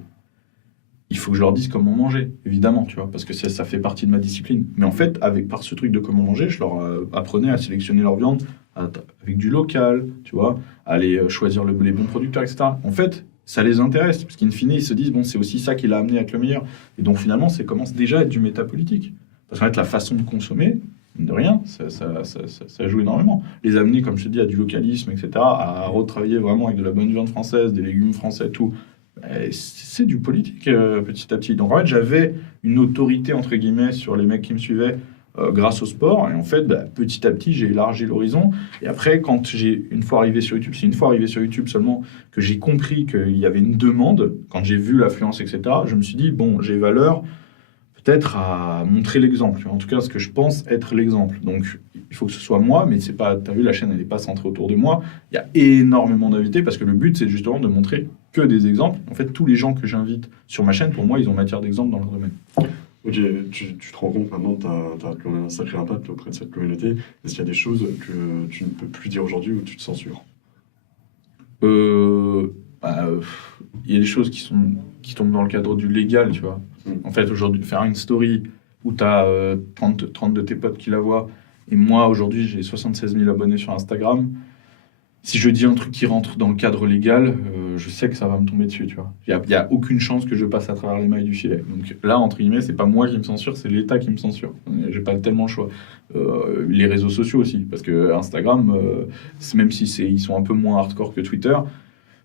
il faut que je leur dise comment manger, évidemment, tu vois, parce que ça fait partie de ma discipline. Mais en fait, par ce truc de comment manger, je leur apprenais à sélectionner leur viande avec du local, tu vois, à aller choisir les bons producteurs, etc. En fait, ça les intéresse, parce qu'in fine, ils se disent, bon, c'est aussi ça qui l'a amené à être le meilleur. Et donc finalement, ça commence déjà à être du métapolitique. Parce qu'en fait, la façon de consommer, de rien, ça joue énormément. Les amener, comme je te dis, à du localisme, etc., à retravailler vraiment avec de la bonne viande française, des légumes français, tout, c'est du politique petit à petit. Donc en fait, j'avais une autorité, entre guillemets, sur les mecs qui me suivaient grâce au sport. Et en fait, petit à petit, j'ai élargi l'horizon. Et après, une fois arrivé sur YouTube, c'est une fois arrivé sur YouTube seulement que j'ai compris qu'il y avait une demande. Quand j'ai vu l'affluence, etc., je me suis dit, bon, j'ai valeur peut-être à montrer l'exemple. En tout cas, ce que je pense être l'exemple. Donc, il faut que ce soit moi, mais c'est pas. T'as vu, la chaîne, elle n'est pas centrée autour de moi. Il y a énormément d'invités parce que le but, c'est justement de montrer que des exemples. En fait, tous les gens que j'invite sur ma chaîne, pour moi, ils ont matière d'exemple dans leur domaine. Ok, tu te rends compte maintenant que tu as quand même un sacré impact auprès de cette communauté. Est-ce qu'il y a des choses que tu ne peux plus dire aujourd'hui ou tu te censures? Il y a des choses qui tombent dans le cadre du légal, tu vois. En fait, aujourd'hui, faire une story où tu as 30 de tes potes qui la voient, et moi, aujourd'hui, j'ai 76 000 abonnés sur Instagram. Si je dis un truc qui rentre dans le cadre légal, je sais que ça va me tomber dessus, tu vois. Il n'y a aucune chance que je passe à travers les mailles du filet. Donc là, entre guillemets, c'est pas moi qui me censure, c'est l'État qui me censure. J'ai pas tellement le choix. Les réseaux sociaux aussi, parce que Instagram, même si ils sont un peu moins hardcore que Twitter,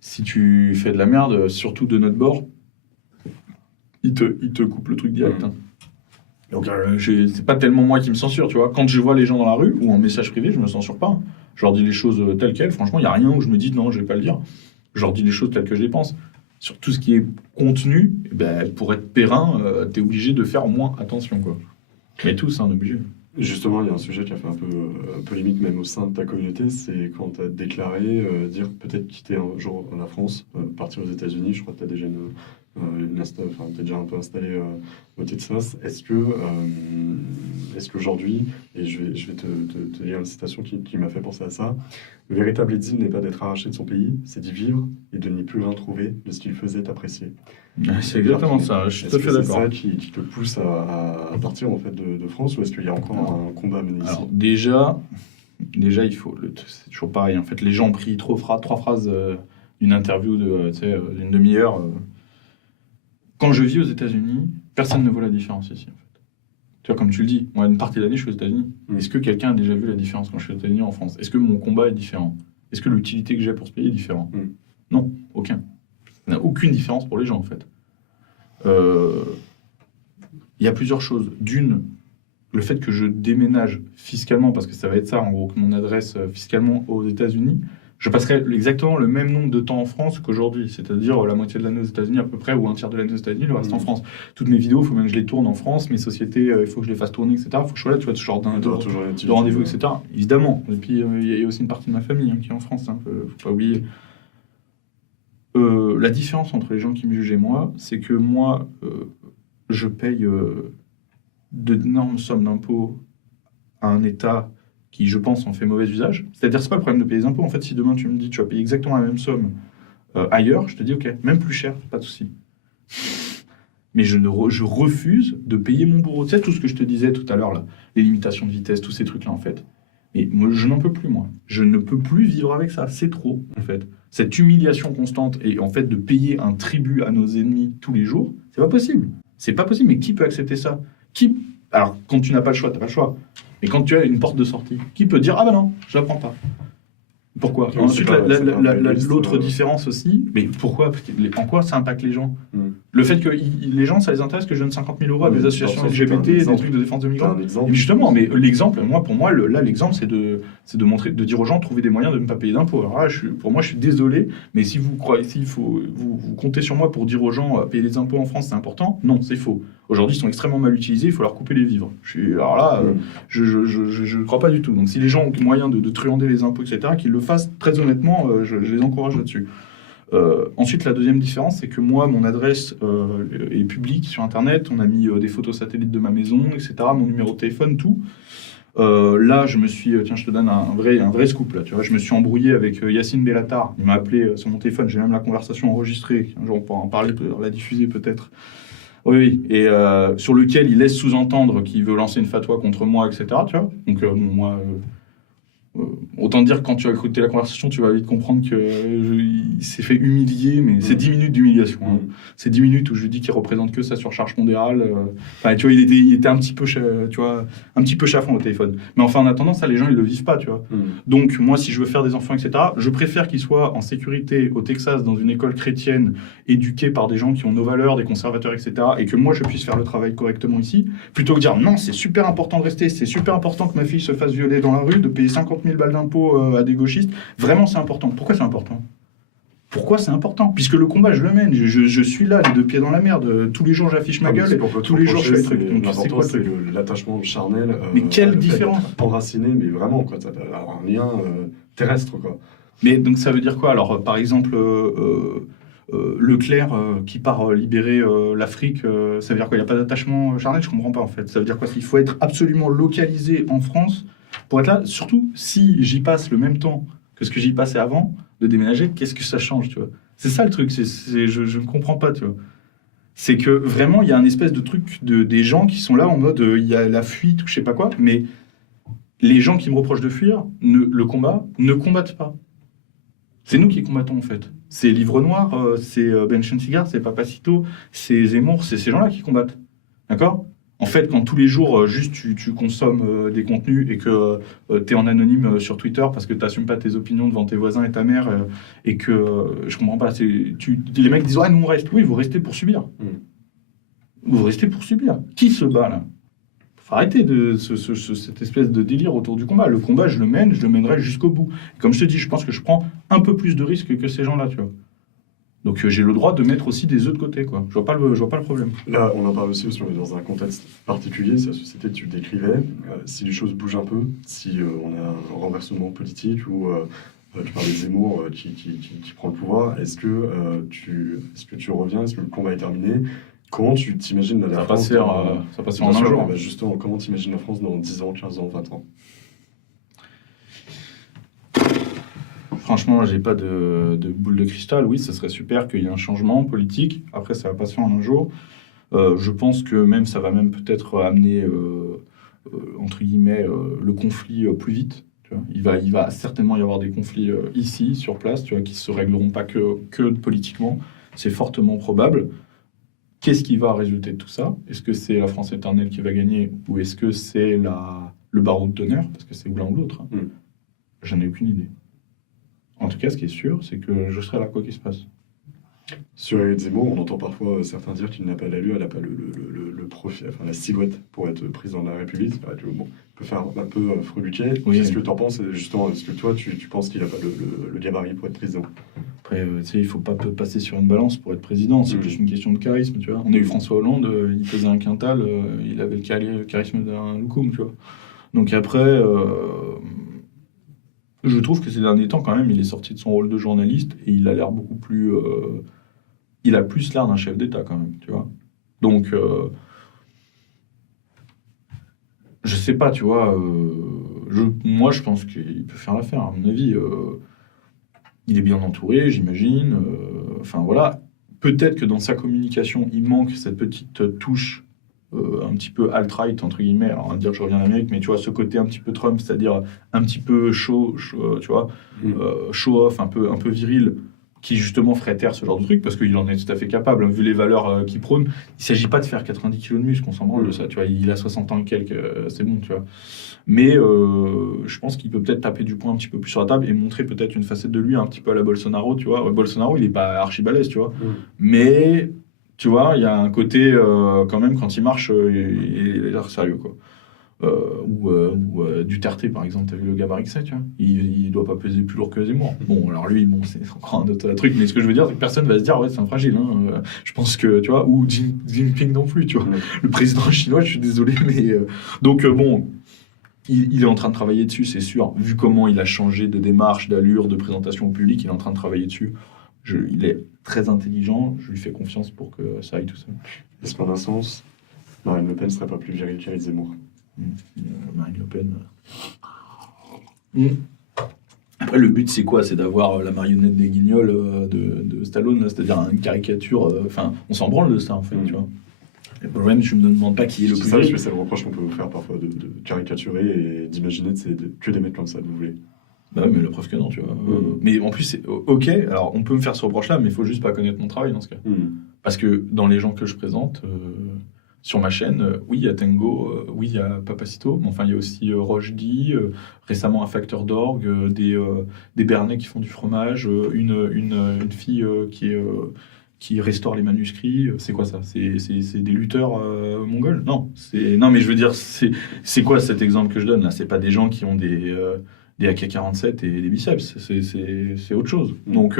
si tu fais de la merde, surtout de notre bord, il te coupe le truc direct. Hein. Donc, c'est pas tellement moi qui me censure, tu vois. Quand je vois les gens dans la rue ou en message privé, je me censure pas. Je leur dis les choses telles quelles. Franchement, il n'y a rien où je me dis non, je vais pas le dire. Je leur dis les choses telles que je les pense. Sur tout ce qui est contenu, pour être périn, tu es obligé de faire moins attention, quoi. Mais tous, hein, obligé. Justement, il y a un sujet qui a fait un peu polémique même au sein de ta communauté, c'est quand tu as déclaré dire peut-être quitter un jour la France, partir aux États-Unis. Je crois que tu as déjà t'es déjà un peu installé au Texas. Est-ce qu'aujourd'hui, et je vais te lire une citation qui m'a fait penser à ça, le véritable exil n'est pas d'être arraché de son pays, c'est d'y vivre et de n'y plus rien trouver de ce qu'il faisait apprécier. C'est exactement ça, je suis tout à fait d'accord. Est-ce que c'est ça qui te pousse à partir en fait de France, ou est-ce qu'il y a encore un combat à mener ici? Alors déjà il faut, c'est toujours pareil, en fait les gens ont pris trois phrases d'une interview d'une demi-heure. Quand je vis aux États-Unis, personne ne voit la différence ici, en fait. Tu vois, comme tu le dis, moi, une partie de l'année, je suis aux États-Unis. Mm. Est-ce que quelqu'un a déjà vu la différence quand je suis aux États-Unis en France? Est-ce que mon combat est différent? Est-ce que l'utilité que j'ai pour ce pays est différente? Mm. Non, aucun. Il n'y a aucune différence pour les gens, en fait. Il y a plusieurs choses. D'une, le fait que je déménage fiscalement, parce que ça va être ça, en gros, que mon adresse fiscalement aux États-Unis, je passerai exactement le même nombre de temps en France qu'aujourd'hui, c'est-à-dire la moitié de l'année aux États-Unis à peu près, ou un tiers de l'année aux États-Unis, le reste en France. Toutes mes vidéos, il faut même que je les tourne en France, mes sociétés, il faut que je les fasse tourner, etc. Il faut que je sois là, tu vois, ce genre de rendez-vous, etc. Évidemment. Et puis, il y a aussi une partie de ma famille qui est en France, hein, faut pas oublier. La différence entre les gens qui me jugent et moi, c'est que moi, je paye d'énormes sommes d'impôts à un État qui, je pense, en fait mauvais usage. C'est-à-dire, c'est pas le problème de payer les impôts. En fait, si demain tu me dis tu vas payer exactement la même somme ailleurs, je te dis ok, même plus cher, pas de souci. Mais je refuse de payer mon bourreau. Tu sais, tout ce que je te disais tout à l'heure, là, les limitations de vitesse, tous ces trucs-là, en fait. Mais moi, je n'en peux plus, moi. Je ne peux plus vivre avec ça. C'est trop, en fait. Cette humiliation constante et en fait de payer un tribut à nos ennemis tous les jours, c'est pas possible. C'est pas possible. Mais qui peut accepter ça? Alors, quand tu n'as pas le choix, tu n'as pas le choix. Mais quand tu as une porte de sortie, qui peut dire « Ah ben non, je la prends pas ». Pourquoi? Oui, Ensuite, l'autre liste, différence aussi, mais pourquoi? Parce que en quoi ça impacte les gens? Le fait que les gens, ça les intéresse que je donne 50 000 € à des associations LGBT, des trucs de défense de migrants. Et justement, mais l'exemple, pour moi, l'exemple, c'est de montrer, de dire aux gens, trouver des moyens de ne pas payer d'impôts. Alors là, pour moi, je suis désolé, mais si vous croyez, vous comptez sur moi pour dire aux gens, payer les impôts en France, c'est important, non, c'est faux. Aujourd'hui, ils sont extrêmement mal utilisés, il faut leur couper les vivres. Alors là, je ne crois pas du tout. Donc si les gens ont moyen de truander les impôts, etc., qu'ils le fassent, très honnêtement, je les encourage là-dessus. Ensuite, la deuxième différence, c'est que moi, mon adresse est publique sur Internet. On a mis des photos satellites de ma maison, etc., mon numéro de téléphone, tout. Là, je me suis... Tiens, je te donne un vrai scoop, là. Tu vois, je me suis embrouillé avec Yacine Bellatar. Il m'a appelé sur mon téléphone. J'ai même la conversation enregistrée. Un jour, on pourra en parler, la diffuser peut-être. Oui, et sur lequel il laisse sous-entendre qu'il veut lancer une fatwa contre moi, etc. Tu vois. Donc, moi... autant dire que quand tu vas écouter la conversation, tu vas vite comprendre qu'il s'est fait humilier, mais c'est 10 minutes d'humiliation. Hein. C'est 10 minutes où je lui dis qu'il représente que sa surcharge pondérale. Enfin, tu vois, il était un petit peu, un petit peu chafouin au téléphone. Mais enfin, en attendant, ça, les gens, ils le vivent pas, tu vois. Donc, moi, si je veux faire des enfants, etc., je préfère qu'ils soient en sécurité au Texas, dans une école chrétienne, éduqués par des gens qui ont nos valeurs, des conservateurs, etc., et que moi, je puisse faire le travail correctement ici, plutôt que de dire, non, c'est super important de rester, c'est super important que ma fille se fasse violer dans la rue, de payer 50 000 balles d'impôts à des gauchistes. Vraiment, c'est important. Pourquoi c'est important? Pourquoi c'est important? Puisque le combat, je le mène. Je suis là, les deux pieds dans la merde. Tous les jours, j'affiche ma gueule. Et tous les jours, je fais des trucs. L'important, c'est l'attachement charnel. Mais quelle différence? Enraciné, mais vraiment, quoi. Ça a un lien terrestre, quoi. Mais donc, ça veut dire quoi? Alors, par exemple... Leclerc qui part libérer l'Afrique, ça veut dire quoi? Il n'y a pas d'attachement charnel? Je ne comprends pas en fait. Ça veut dire quoi? Qu'il faut être absolument localisé en France pour être là. Surtout si j'y passe le même temps que ce que j'y passais avant de déménager, qu'est-ce que ça change, tu vois? C'est ça le truc, je ne comprends pas, tu vois. C'est que vraiment, il y a un espèce de truc des gens qui sont là en mode il y a la fuite ou je sais pas quoi, mais les gens qui me reprochent de fuir le combat ne combattent pas. C'est nous qui combattons en fait. C'est Livre Noir, c'est Ben Chensigar, c'est Papacito, c'est Zemmour, c'est ces gens-là qui combattent. D'accord? En fait, quand tous les jours, juste tu consommes des contenus et que tu es en anonyme sur Twitter parce que tu n'assumes pas tes opinions devant tes voisins et ta mère et que, je comprends pas, les mecs disent « Ouais, nous on reste ». Oui, vous restez pour subir. Vous restez pour subir. Qui se bat là? Faut arrêter cette espèce de délire autour du combat. Le combat, je le mènerai jusqu'au bout. Et comme je te dis, je pense que je prends un peu plus de risques que ces gens-là, tu vois. Donc j'ai le droit de mettre aussi des œufs de côté, quoi. Je vois pas le problème. Là, on en parle aussi dans un contexte particulier, c'est la société que tu décrivais. Si les choses bougent un peu, si on a un renversement politique ou tu parles des Zemmour qui prend le pouvoir, est-ce que tu reviens? Est-ce que le combat est terminé? Comment tu t'imagines la France ça passe en un jour. Bah justement, comment t'imagines la France dans 10 ans, 15 ans, 20 ans? Franchement, j'ai pas de boule de cristal. Oui, ce serait super qu'il y ait un changement politique. Après, ça va pas se faire en un jour. Je pense que même ça va même peut-être amener, entre guillemets, le conflit plus vite. Tu vois. Il va certainement y avoir des conflits ici, sur place, tu vois, qui se régleront pas que politiquement. C'est fortement probable. qu'est-ce qui va résulter de tout ça? Est-ce que c'est la France éternelle qui va gagner ou est-ce que c'est le barreau de tonnerre? Parce que c'est ou l'un ou l'autre. Mm. J'en ai aucune idée. En tout cas, ce qui est sûr, c'est que je serai là quoi qu'il se passe. Sur Éric Zemmour, on entend parfois certains dire qu'il n'a pas l'allure, elle n'a pas le profil, enfin la silhouette pour être président de la République. Bon, peut faire un peu freluquer. Oui. Qu'est-ce que tu en penses? Justement, est-ce que toi, tu penses qu'il n'a pas le gabarit pour être président? Après, tu sais, il faut pas passer sur une balance pour être président. C'est juste une question de charisme, tu vois. On a eu François Hollande, il pesait un quintal, il avait le charisme d'un loukoum, tu vois. Donc après, je trouve que ces derniers temps, quand même, il est sorti de son rôle de journaliste et il a l'air beaucoup plus... il a plus l'air d'un chef d'État, quand même, tu vois. Donc, je sais pas, tu vois. Moi, je pense qu'il peut faire l'affaire, à mon avis. Il est bien entouré, j'imagine. Enfin, voilà. Peut-être que dans sa communication, il manque cette petite touche un petit peu alt-right, entre guillemets. Alors, on va dire que je reviens en Amérique, mais tu vois, ce côté un petit peu Trump, c'est-à-dire un petit peu show tu vois, show-off, un peu viril, qui justement ferait taire ce genre de truc, parce qu'il en est tout à fait capable, hein, vu les valeurs qu'il prône. Il ne s'agit pas de faire 90 kilos de muscle, on s'en branle de ça, tu vois. Il a 60 ans et quelques, c'est bon, tu vois. Mais je pense qu'il peut peut-être taper du poing un petit peu plus sur la table et montrer peut-être une facette de lui un petit peu à la Bolsonaro, tu vois. Bolsonaro, il n'est pas archi balèze, tu vois. Mais, tu vois, il y a un côté, quand même, quand il marche, il a l'air sérieux, quoi. Ou Duterte, par exemple, t'as vu le gabarit que c'est, tu vois. Il doit pas peser plus lourd que Zemmour. Bon, alors lui, bon, c'est encore un autre truc, mais ce que je veux dire, c'est que personne va se dire, ouais, c'est un fragile, hein. Je pense que, tu vois, ou Xi Jinping non plus, tu vois. Le président chinois, je suis désolé, mais... Donc, bon... Il est en train de travailler dessus, c'est sûr. Vu comment il a changé de démarche, d'allure, de présentation au public, il est en train de travailler dessus. Il est très intelligent, je lui fais confiance pour que ça aille tout seul. Est-ce qu'en un sens, Marine Le Pen ne serait pas plus virile qu'Éric Zemmour? Marine Le Pen... Après, le but, c'est quoi? C'est d'avoir la marionnette des Guignols de Stallone, là, c'est-à-dire une caricature... Enfin, on s'en branle de ça, en fait, tu vois. Le problème, je ne me demande pas qui est le plus ça, viril. c'est le reproche qu'on peut vous faire parfois de caricaturer et d'imaginer que des mecs comme ça, vous voulez. Bah oui, mais la preuve que non, tu vois. Mais en plus, c'est ok, alors on peut me faire ce reproche-là, mais il faut juste pas connaître mon travail dans ce cas. Parce que dans les gens que je présente sur ma chaîne, oui, il y a Tango, oui, il y a Papacito, mais enfin, il y a aussi Rochdi, récemment un facteur d'orgue, des Bernais qui font du fromage, une fille qui restaure les manuscrits. C'est quoi ça? C'est des lutteurs mongols? Non, mais je veux dire, c'est quoi cet exemple que je donne là? C'est pas des gens qui ont des AK-47 et des biceps, c'est autre chose. Donc,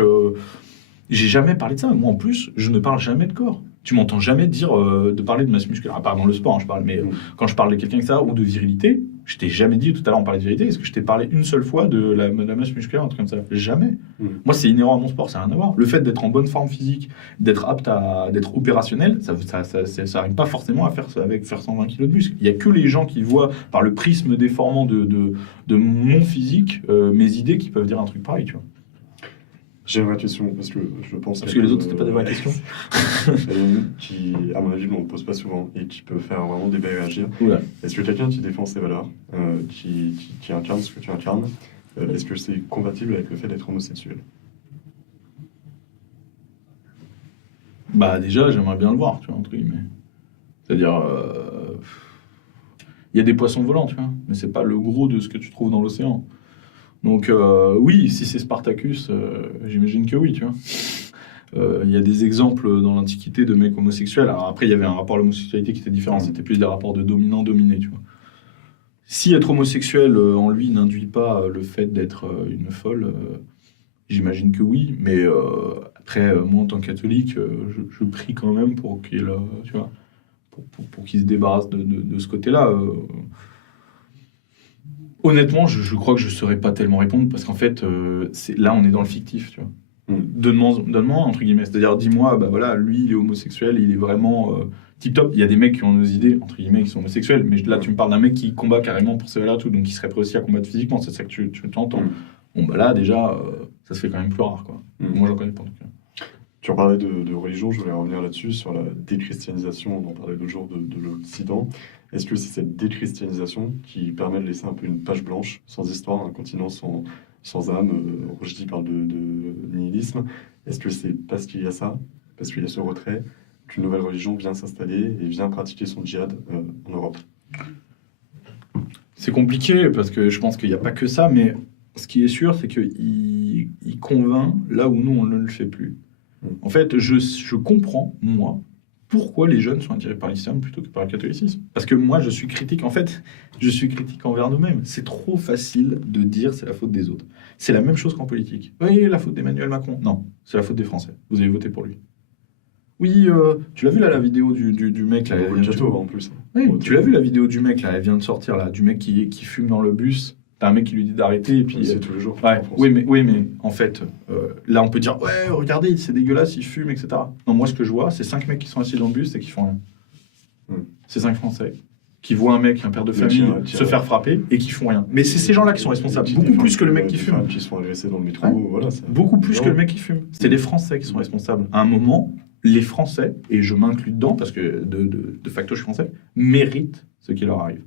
j'ai jamais parlé de ça. Moi, en plus, je ne parle jamais de corps. Tu m'entends jamais dire de parler de masse musculaire, à part dans le sport, hein, je parle, mais quand je parle de quelqu'un que ça, ou de virilité, je t'ai jamais dit, tout à l'heure on parlait de virilité, est-ce que je t'ai parlé une seule fois de la masse musculaire, un truc comme ça? Jamais. Moi, c'est inhérent à mon sport, ça n'a rien à voir. Le fait d'être en bonne forme physique, d'être apte d'être opérationnel, ça rime pas forcément à faire 120 kg de muscle. Il y a que les gens qui voient par le prisme déformant de mon physique, mes idées, qui peuvent dire un truc pareil, tu vois. J'ai une vraie question, parce que je pense... Parce que les autres, c'était pas des vraies questions. Il y en a une qui, à mon avis, on ne pose pas souvent et qui peut faire vraiment débat et réagir. Oula. Est-ce que quelqu'un qui défend ses valeurs, qui incarne ce que tu incarnes, est-ce que c'est compatible avec le fait d'être homosexuel? Bah déjà, j'aimerais bien le voir, tu vois, entre guillemets. C'est-à-dire, il y a des poissons volants, tu vois, mais c'est pas le gros de ce que tu trouves dans l'océan. Donc oui, si c'est Spartacus, j'imagine que oui, tu vois. Il y a des exemples dans l'Antiquité de mecs homosexuels. Alors après, il y avait un rapport à l'homosexualité qui était différent, c'était plus des rapports de dominant-dominé, tu vois. Si être homosexuel en lui n'induit pas le fait d'être une folle, j'imagine que oui, mais après, moi en tant que catholique, je prie quand même pour qu'il, tu vois, pour qu'il se débarrasse de ce côté-là. Honnêtement, je crois que je ne saurais pas tellement répondre parce qu'en fait, là, on est dans le fictif, tu vois. Donne-moi, entre guillemets. C'est-à-dire, dis-moi, bah voilà, lui, il est homosexuel, il est vraiment tip-top. Il y a des mecs qui ont nos idées, entre guillemets, qui sont homosexuels, mais là, tu me parles d'un mec qui combat carrément pour ces valeurs, tout, donc qui serait prêt aussi à combattre physiquement, c'est ça que tu t'entends. Bon, bah là, déjà, ça se fait quand même plus rare, quoi. Moi, j'en connais pas, en tout cas. Tu en parlais de religion, je voulais revenir là-dessus, sur la déchristianisation, on en parlait l'autre jour de l'Occident. Est-ce que c'est cette déchristianisation qui permet de laisser un peu une page blanche, sans histoire, un continent sans âme? Rochdi parle de nihilisme. Est-ce que c'est parce qu'il y a ça, parce qu'il y a ce retrait, qu'une nouvelle religion vient s'installer et vient pratiquer son djihad en Europe? C'est compliqué parce que je pense qu'il n'y a pas que ça, mais ce qui est sûr, c'est qu'il convainc là où nous, on ne le fait plus. En fait, je comprends, moi, pourquoi les jeunes sont attirés par l'islam plutôt que par le catholicisme. Parce que moi, je suis critique. En fait, je suis critique envers nous-mêmes. C'est trop facile de dire c'est la faute des autres. C'est la même chose qu'en politique. Oui, la faute d'Emmanuel Macron. Non, c'est la faute des Français. Vous avez voté pour lui. Oui, tu l'as vu là, la vidéo du mec là. Le château en plus. Oui, tu l'as vu la vidéo du mec là, elle vient de sortir là, du mec qui fume dans le bus. T'as un mec qui lui dit d'arrêter et puis. C'est tous les jours. Ouais, oui, mais en fait, là on peut dire ouais, regardez, c'est dégueulasse, il fume, etc. Non, moi ce que je vois, c'est 5 mecs qui sont assis dans le bus et qui font rien. C'est 5 Français qui voient un mec, un père de famille, se faire frapper et qui font rien. Mais c'est ces gens-là qui sont responsables, beaucoup plus que le mec qui fume. Les femmes qui sont agressées dans le métro, Ouais. voilà. Beaucoup plus que le mec qui fume. C'est les Français qui sont responsables. À un moment, les Français, et je m'inclus dedans parce que de facto je suis français, méritent ce qui leur arrive.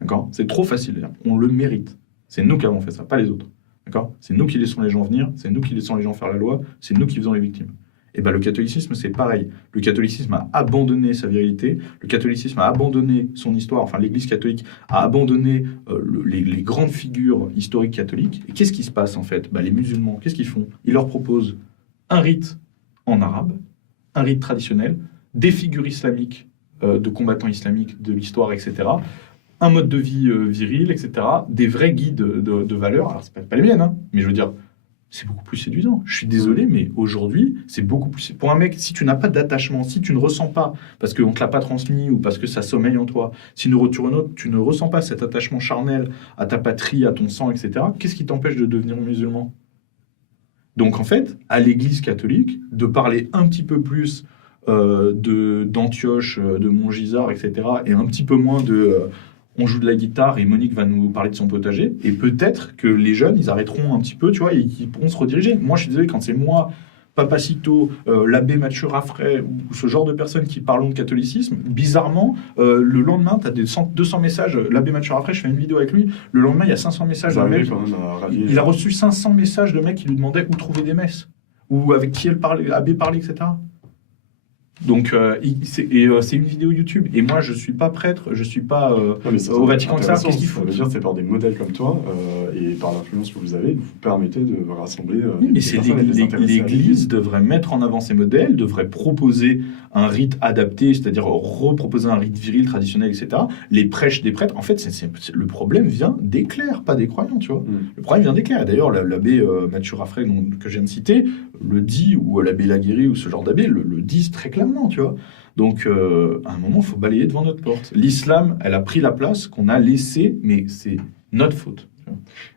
D'accord ? C'est trop facile à dire. On le mérite. C'est nous qui avons fait ça, pas les autres. D'accord ? C'est nous qui laissons les gens venir, c'est nous qui laissons les gens faire la loi, c'est nous qui faisons les victimes. Et bien le catholicisme, c'est pareil. Le catholicisme a abandonné sa virilité, le catholicisme a abandonné son histoire, enfin l'Église catholique a abandonné les grandes figures historiques catholiques. Et qu'est-ce qui se passe en fait ? Les musulmans, qu'est-ce qu'ils font ? Ils leur proposent un rite en arabe, un rite traditionnel, des figures islamiques, de combattants islamiques de l'histoire, etc., un mode de vie viril, etc., des vrais guides de valeurs. Alors, c'est pas les miennes, hein, mais je veux dire, c'est beaucoup plus séduisant. Je suis désolé, mais aujourd'hui, c'est beaucoup plus... Pour un mec, si tu n'as pas d'attachement, si tu ne ressens pas, parce qu'on ne te l'a pas transmis ou parce que ça sommeille en toi, si tu ne ressens pas cet attachement charnel à ta patrie, à ton sang, etc., qu'est-ce qui t'empêche de devenir musulman ? Donc, en fait, à l'Église catholique, de parler un petit peu plus d'Antioche, de Montgisard, etc., et un petit peu moins on joue de la guitare et Monique va nous parler de son potager, et peut-être que les jeunes, ils arrêteront un petit peu, tu vois, et ils pourront se rediriger. Moi, je suis désolé, quand c'est moi, Papacito, l'abbé Mathieu Raffray, ou ce genre de personnes qui parlent de catholicisme, bizarrement, le lendemain, tu as 200 messages, l'abbé Mathieu Raffray, je fais une vidéo avec lui, le lendemain, il y a 500 messages d'un mec, il a reçu 500 messages de mecs qui lui demandaient où trouver des messes, ou avec qui l'abbé parlait, etc. Donc, c'est une vidéo YouTube. Et moi, je ne suis pas prêtre, je ne suis pas au Vatican que ça. Qu'est-ce qu'il faut ? Ça veut dire c'est par des modèles comme toi et par l'influence que vous avez, vous permettez de rassembler. Oui, mais c'est l'Église devrait mettre en avant ces modèles, devrait proposer un rite adapté, c'est-à-dire reproposer un rite viril, traditionnel, etc. Les prêches des prêtres, en fait, le problème vient des clercs, pas des croyants, tu vois. Le problème vient des clercs. Et d'ailleurs, l'abbé Mathieu Raffray, que je viens de citer, le dit, ou l'abbé Laguéry, ou ce genre d'abbé, le disent très clairement, tu vois. Donc, à un moment, il faut balayer devant notre porte. L'islam, elle a pris la place qu'on a laissée, mais c'est notre faute.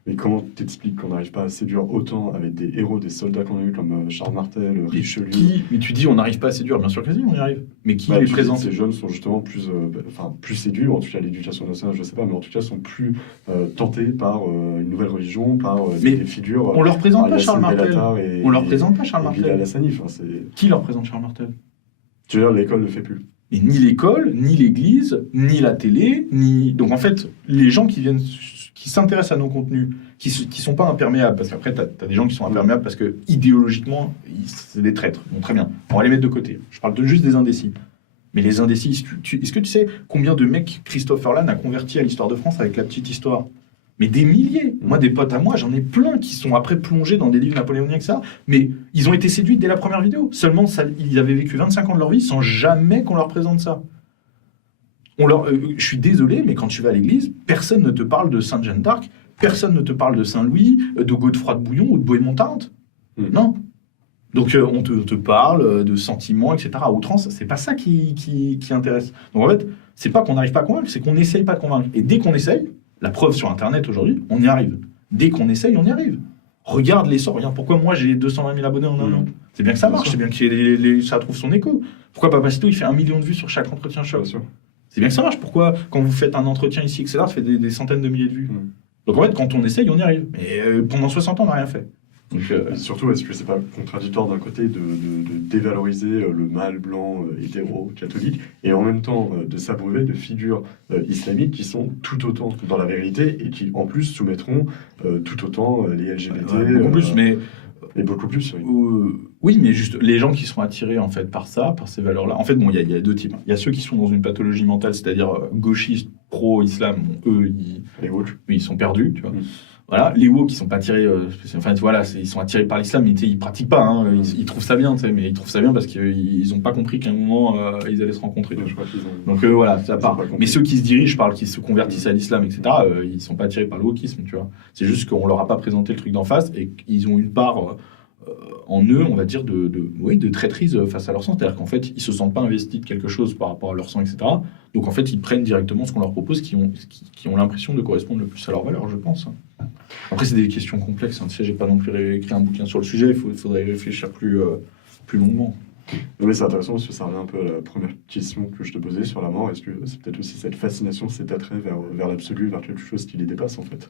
Mais comment t'expliques qu'on n'arrive pas à séduire autant avec des héros, des soldats qu'on a eu comme Charles Martel, Richelieu? Mais tu dis on n'arrive pas à séduire, bien sûr que si, on y arrive. Mais qui les présente? Ces jeunes sont justement plus séduits, en tout cas l'éducation nationale, je ne sais pas, mais en tout cas sont plus tentés par une nouvelle religion, par des figures. On leur présente pas Charles Martel. On leur présente pas Charles Martel. Qui leur présente Charles Martel? Tu veux dire, l'école ne le fait plus. Et ni l'école, ni l'église, ni la télé, ni... Donc en fait, les gens qui s'intéressent à nos contenus, qui sont pas imperméables, parce qu'après, tu as des gens qui sont imperméables parce que idéologiquement, c'est des traîtres. Bon, très bien, on va les mettre de côté. Je parle juste des indécis. Mais les indécis, est-ce que tu sais combien de mecs Christopher Lann a converti à l'histoire de France avec la petite histoire? Mais des milliers. Moi, des potes à moi, j'en ai plein qui sont après plongés dans des livres napoléoniens que ça, mais ils ont été séduits dès la première vidéo. Seulement, ils avaient vécu 25 ans de leur vie sans jamais qu'on leur présente ça. Je suis désolé, mais quand tu vas à l'église, personne ne te parle de Sainte Jeanne d'Arc, personne ne te parle de Saint-Louis, de Godefroy de Bouillon ou de Bohême-Montainte. Non. Donc, on te parle de sentiments, etc. à outrance. C'est pas ça qui intéresse. Donc, en fait, c'est pas qu'on n'arrive pas à convaincre, c'est qu'on n'essaye pas de convaincre. Et dès qu'on essaye, la preuve sur Internet aujourd'hui, on y arrive. Dès qu'on essaye, on y arrive. Regarde l'essor. Regarde pourquoi moi j'ai 220 000 abonnés en un an. C'est bien que ça marche, c'est bien que ça trouve son écho. Pourquoi Papacito il fait 1 million de vues sur chaque entretien choc? C'est bien que ça marche. Pourquoi quand vous faites un entretien ici, etc., ça fait des centaines de milliers de vues. Donc en fait, quand on essaye, on y arrive. Mais pendant 60 ans, on n'a rien fait. Donc, surtout, est-ce que c'est pas contradictoire d'un côté de dévaloriser le mâle blanc hétéro catholique et en même temps de s'abreuver de figures islamiques qui sont tout autant dans la vérité et qui en plus soumettront tout autant les LGBT. beaucoup plus, mais Et beaucoup plus, oui. Oui, mais juste les gens qui sont attirés en fait par ça, par ces valeurs-là. En fait, bon, il y a deux types. Il y a ceux qui sont dans une pathologie mentale, c'est-à-dire gauchistes, pro-islam. Bon, eux, Les woke. ils sont perdus, tu vois. Mm. Voilà, les woke, ils sont pas attirés. Enfin, voilà, ils sont attirés par l'islam, mais tu sais, ils pratiquent pas. Hein, ils trouvent ça bien, tu sais, mais ils trouvent ça bien parce qu'ils ont pas compris qu'à un moment ils allaient se rencontrer. Tu vois. Je crois qu'ils ont... Donc voilà, ça Ils ont part. pas compris. Mais ceux qui se dirigent, je parle, qui se convertissent à l'islam, etc., ils sont pas attirés par le wokisme, tu vois. C'est juste qu'on leur a pas présenté le truc d'en face et qu'ils ont une part en eux, on va dire, de traîtrise face à leur sang. C'est-à-dire qu'en fait, ils se sentent pas investis de quelque chose par rapport à leur sang, etc. Donc en fait, ils prennent directement ce qu'on leur propose, qui ont l'impression de correspondre le plus à leurs valeurs, je pense. Après, c'est des questions complexes. Hein. Tu sais, j'ai pas non plus écrit un bouquin sur le sujet. Il faudrait y réfléchir plus longuement. Oui, c'est intéressant parce que ça revient un peu à la première question que je te posais sur la mort. Est-ce que c'est peut-être aussi cette fascination, cet attrait vers l'absolu, vers quelque chose qui les dépasse en fait?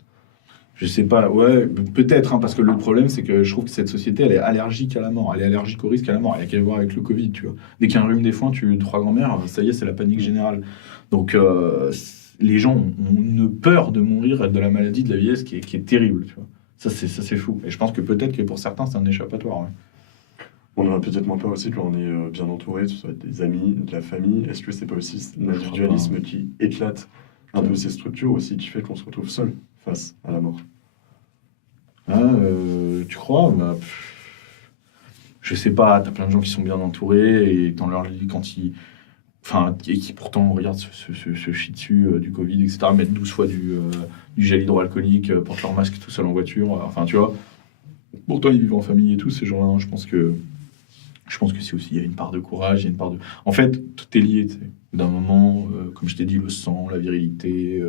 Je sais pas, ouais, peut-être, hein, parce que le problème, c'est que je trouve que cette société, elle est allergique à la mort, elle est allergique au risque à la mort. Elle a qu'à voir avec le Covid, tu vois. Dès qu'il y a un rhume des foins, tu trois grand-mères, ça y est, c'est la panique générale. Donc, les gens ont une peur de mourir et de la maladie, de la vieillesse qui est terrible, tu vois. Ça, c'est fou. Et je pense que peut-être que pour certains, c'est un échappatoire. Ouais. On en a peut-être moins peur aussi quand on est bien entouré, que ce soit des amis, de la famille. Est-ce que c'est pas aussi l'individualisme qui éclate un peu ces structures aussi, qui fait qu'on se retrouve seul face à la mort? Ah, tu crois? Bah, je sais pas, t'as plein de gens qui sont bien entourés et dans leur lit, quand ils... Enfin, et qui pourtant regardent se chient dessus du Covid, etc., mettent 12 fois du gel hydroalcoolique, portent leur masque tout seul en voiture, enfin, tu vois. Pourtant, ils vivent en famille et tout, ces gens-là, hein, je pense que c'est aussi, il y a une part de courage, il y a une part de... En fait, tout est lié, tu sais. D'un moment, comme je t'ai dit, le sang, la virilité,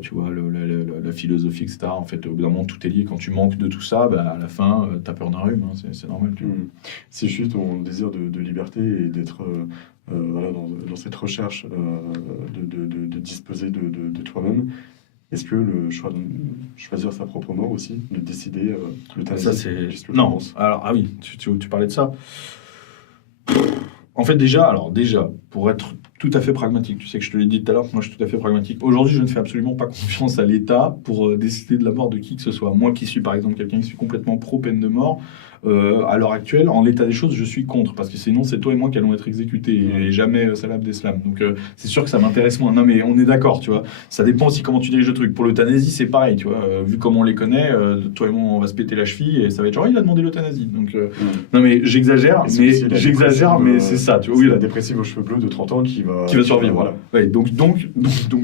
tu vois, la philosophie, etc. En fait, au bout d'un moment, tout est lié. Quand tu manques de tout ça, bah, à la fin, t'as peur d'un rhume, hein, c'est normal. Tu vois. C'est juste ton désir de liberté et d'être voilà, dans cette recherche de disposer de toi-même. Est-ce que le choix de choisir sa propre mort aussi, de décider l'euthanasie, Ça, c'est... qu'est-ce que tu Non, penses? alors, ah oui, tu parlais de ça. En fait, déjà, pour être tout à fait pragmatique, tu sais que je te l'ai dit tout à l'heure, moi je suis tout à fait pragmatique. Aujourd'hui, je ne fais absolument pas confiance à l'État pour décider de la mort de qui que ce soit. Moi qui suis par exemple quelqu'un qui suis complètement pro-peine de mort, à l'heure actuelle, en l'état des choses, je suis contre, parce que sinon c'est toi et moi qui allons être exécutés, et jamais Salah Abdeslam. Donc c'est sûr que ça m'intéresse moins. Non mais on est d'accord, tu vois. Ça dépend aussi comment tu diriges le truc. Pour l'euthanasie, c'est pareil, tu vois. Vu comment on les connaît, toi et moi, on va se péter la cheville, et ça va être genre, il a demandé l'euthanasie. Donc non mais j'exagère, mais c'est ça, tu vois. Oui, la dépressive aux cheveux bleus de 30 ans qui va survivre. Voilà. Ouais, donc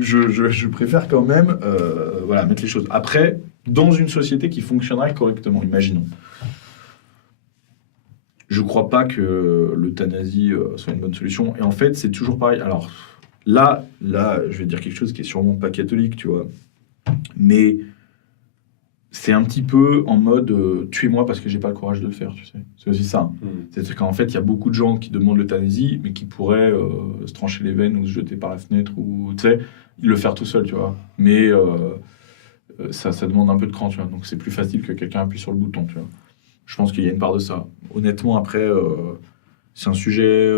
je préfère quand même voilà, mettre les choses. Après, dans une société qui fonctionnerait correctement, imaginons. Je crois pas que l'euthanasie soit une bonne solution. Et en fait, c'est toujours pareil. Alors là, je vais dire quelque chose qui est sûrement pas catholique, tu vois. Mais c'est un petit peu en mode tuez-moi parce que j'ai pas le courage de le faire, tu sais. C'est aussi ça. C'est-à-dire qu'en fait, il y a beaucoup de gens qui demandent l'euthanasie, mais qui pourraient se trancher les veines ou se jeter par la fenêtre ou, tu sais, le faire tout seul, tu vois. Mais ça demande un peu de cran, tu vois. Donc c'est plus facile que quelqu'un appuie sur le bouton, tu vois. Je pense qu'il y a une part de ça. Honnêtement, après, c'est un sujet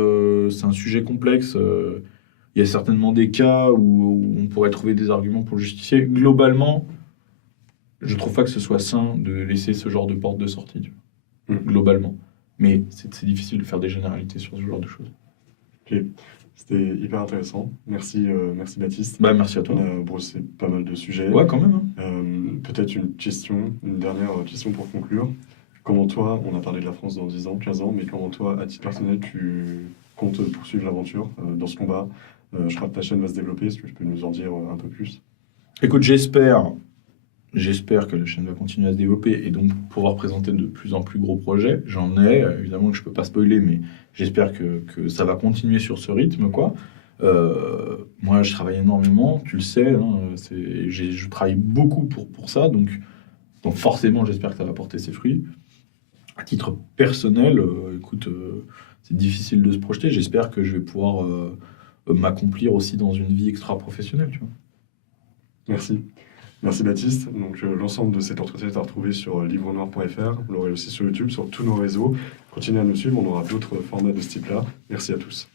complexe. Il y a certainement des cas où on pourrait trouver des arguments pour le justifier. Globalement, je trouve pas que ce soit sain de laisser ce genre de porte de sortie, tu vois. Globalement. Mais c'est difficile de faire des généralités sur ce genre de choses. Ok. C'était hyper intéressant. Merci Baptiste. Bah, merci à toi. On a brossé pas mal de sujets. Ouais, quand même. Peut-être une dernière question pour conclure. Comment toi, on a parlé de la France dans 10 ans, 15 ans, mais comment toi, à titre personnel, tu comptes poursuivre l'aventure dans ce combat? Je crois que ta chaîne va se développer. Est-ce que tu peux nous en dire un peu plus? Écoute, j'espère que la chaîne va continuer à se développer et donc pouvoir présenter de plus en plus gros projets. J'en ai, évidemment que je peux pas spoiler, mais j'espère que ça va continuer sur ce rythme, quoi. Moi, je travaille énormément, tu le sais, hein, je travaille beaucoup pour ça, donc forcément, j'espère que ça va porter ses fruits. À titre personnel, écoute, c'est difficile de se projeter. J'espère que je vais pouvoir m'accomplir aussi dans une vie extra-professionnelle, tu vois. Merci. Merci Baptiste. Donc l'ensemble de cet entretien est à retrouver sur livrenoir.fr. Vous l'aurez aussi sur YouTube, sur tous nos réseaux. Continuez à nous suivre, on aura d'autres formats de ce type-là. Merci à tous.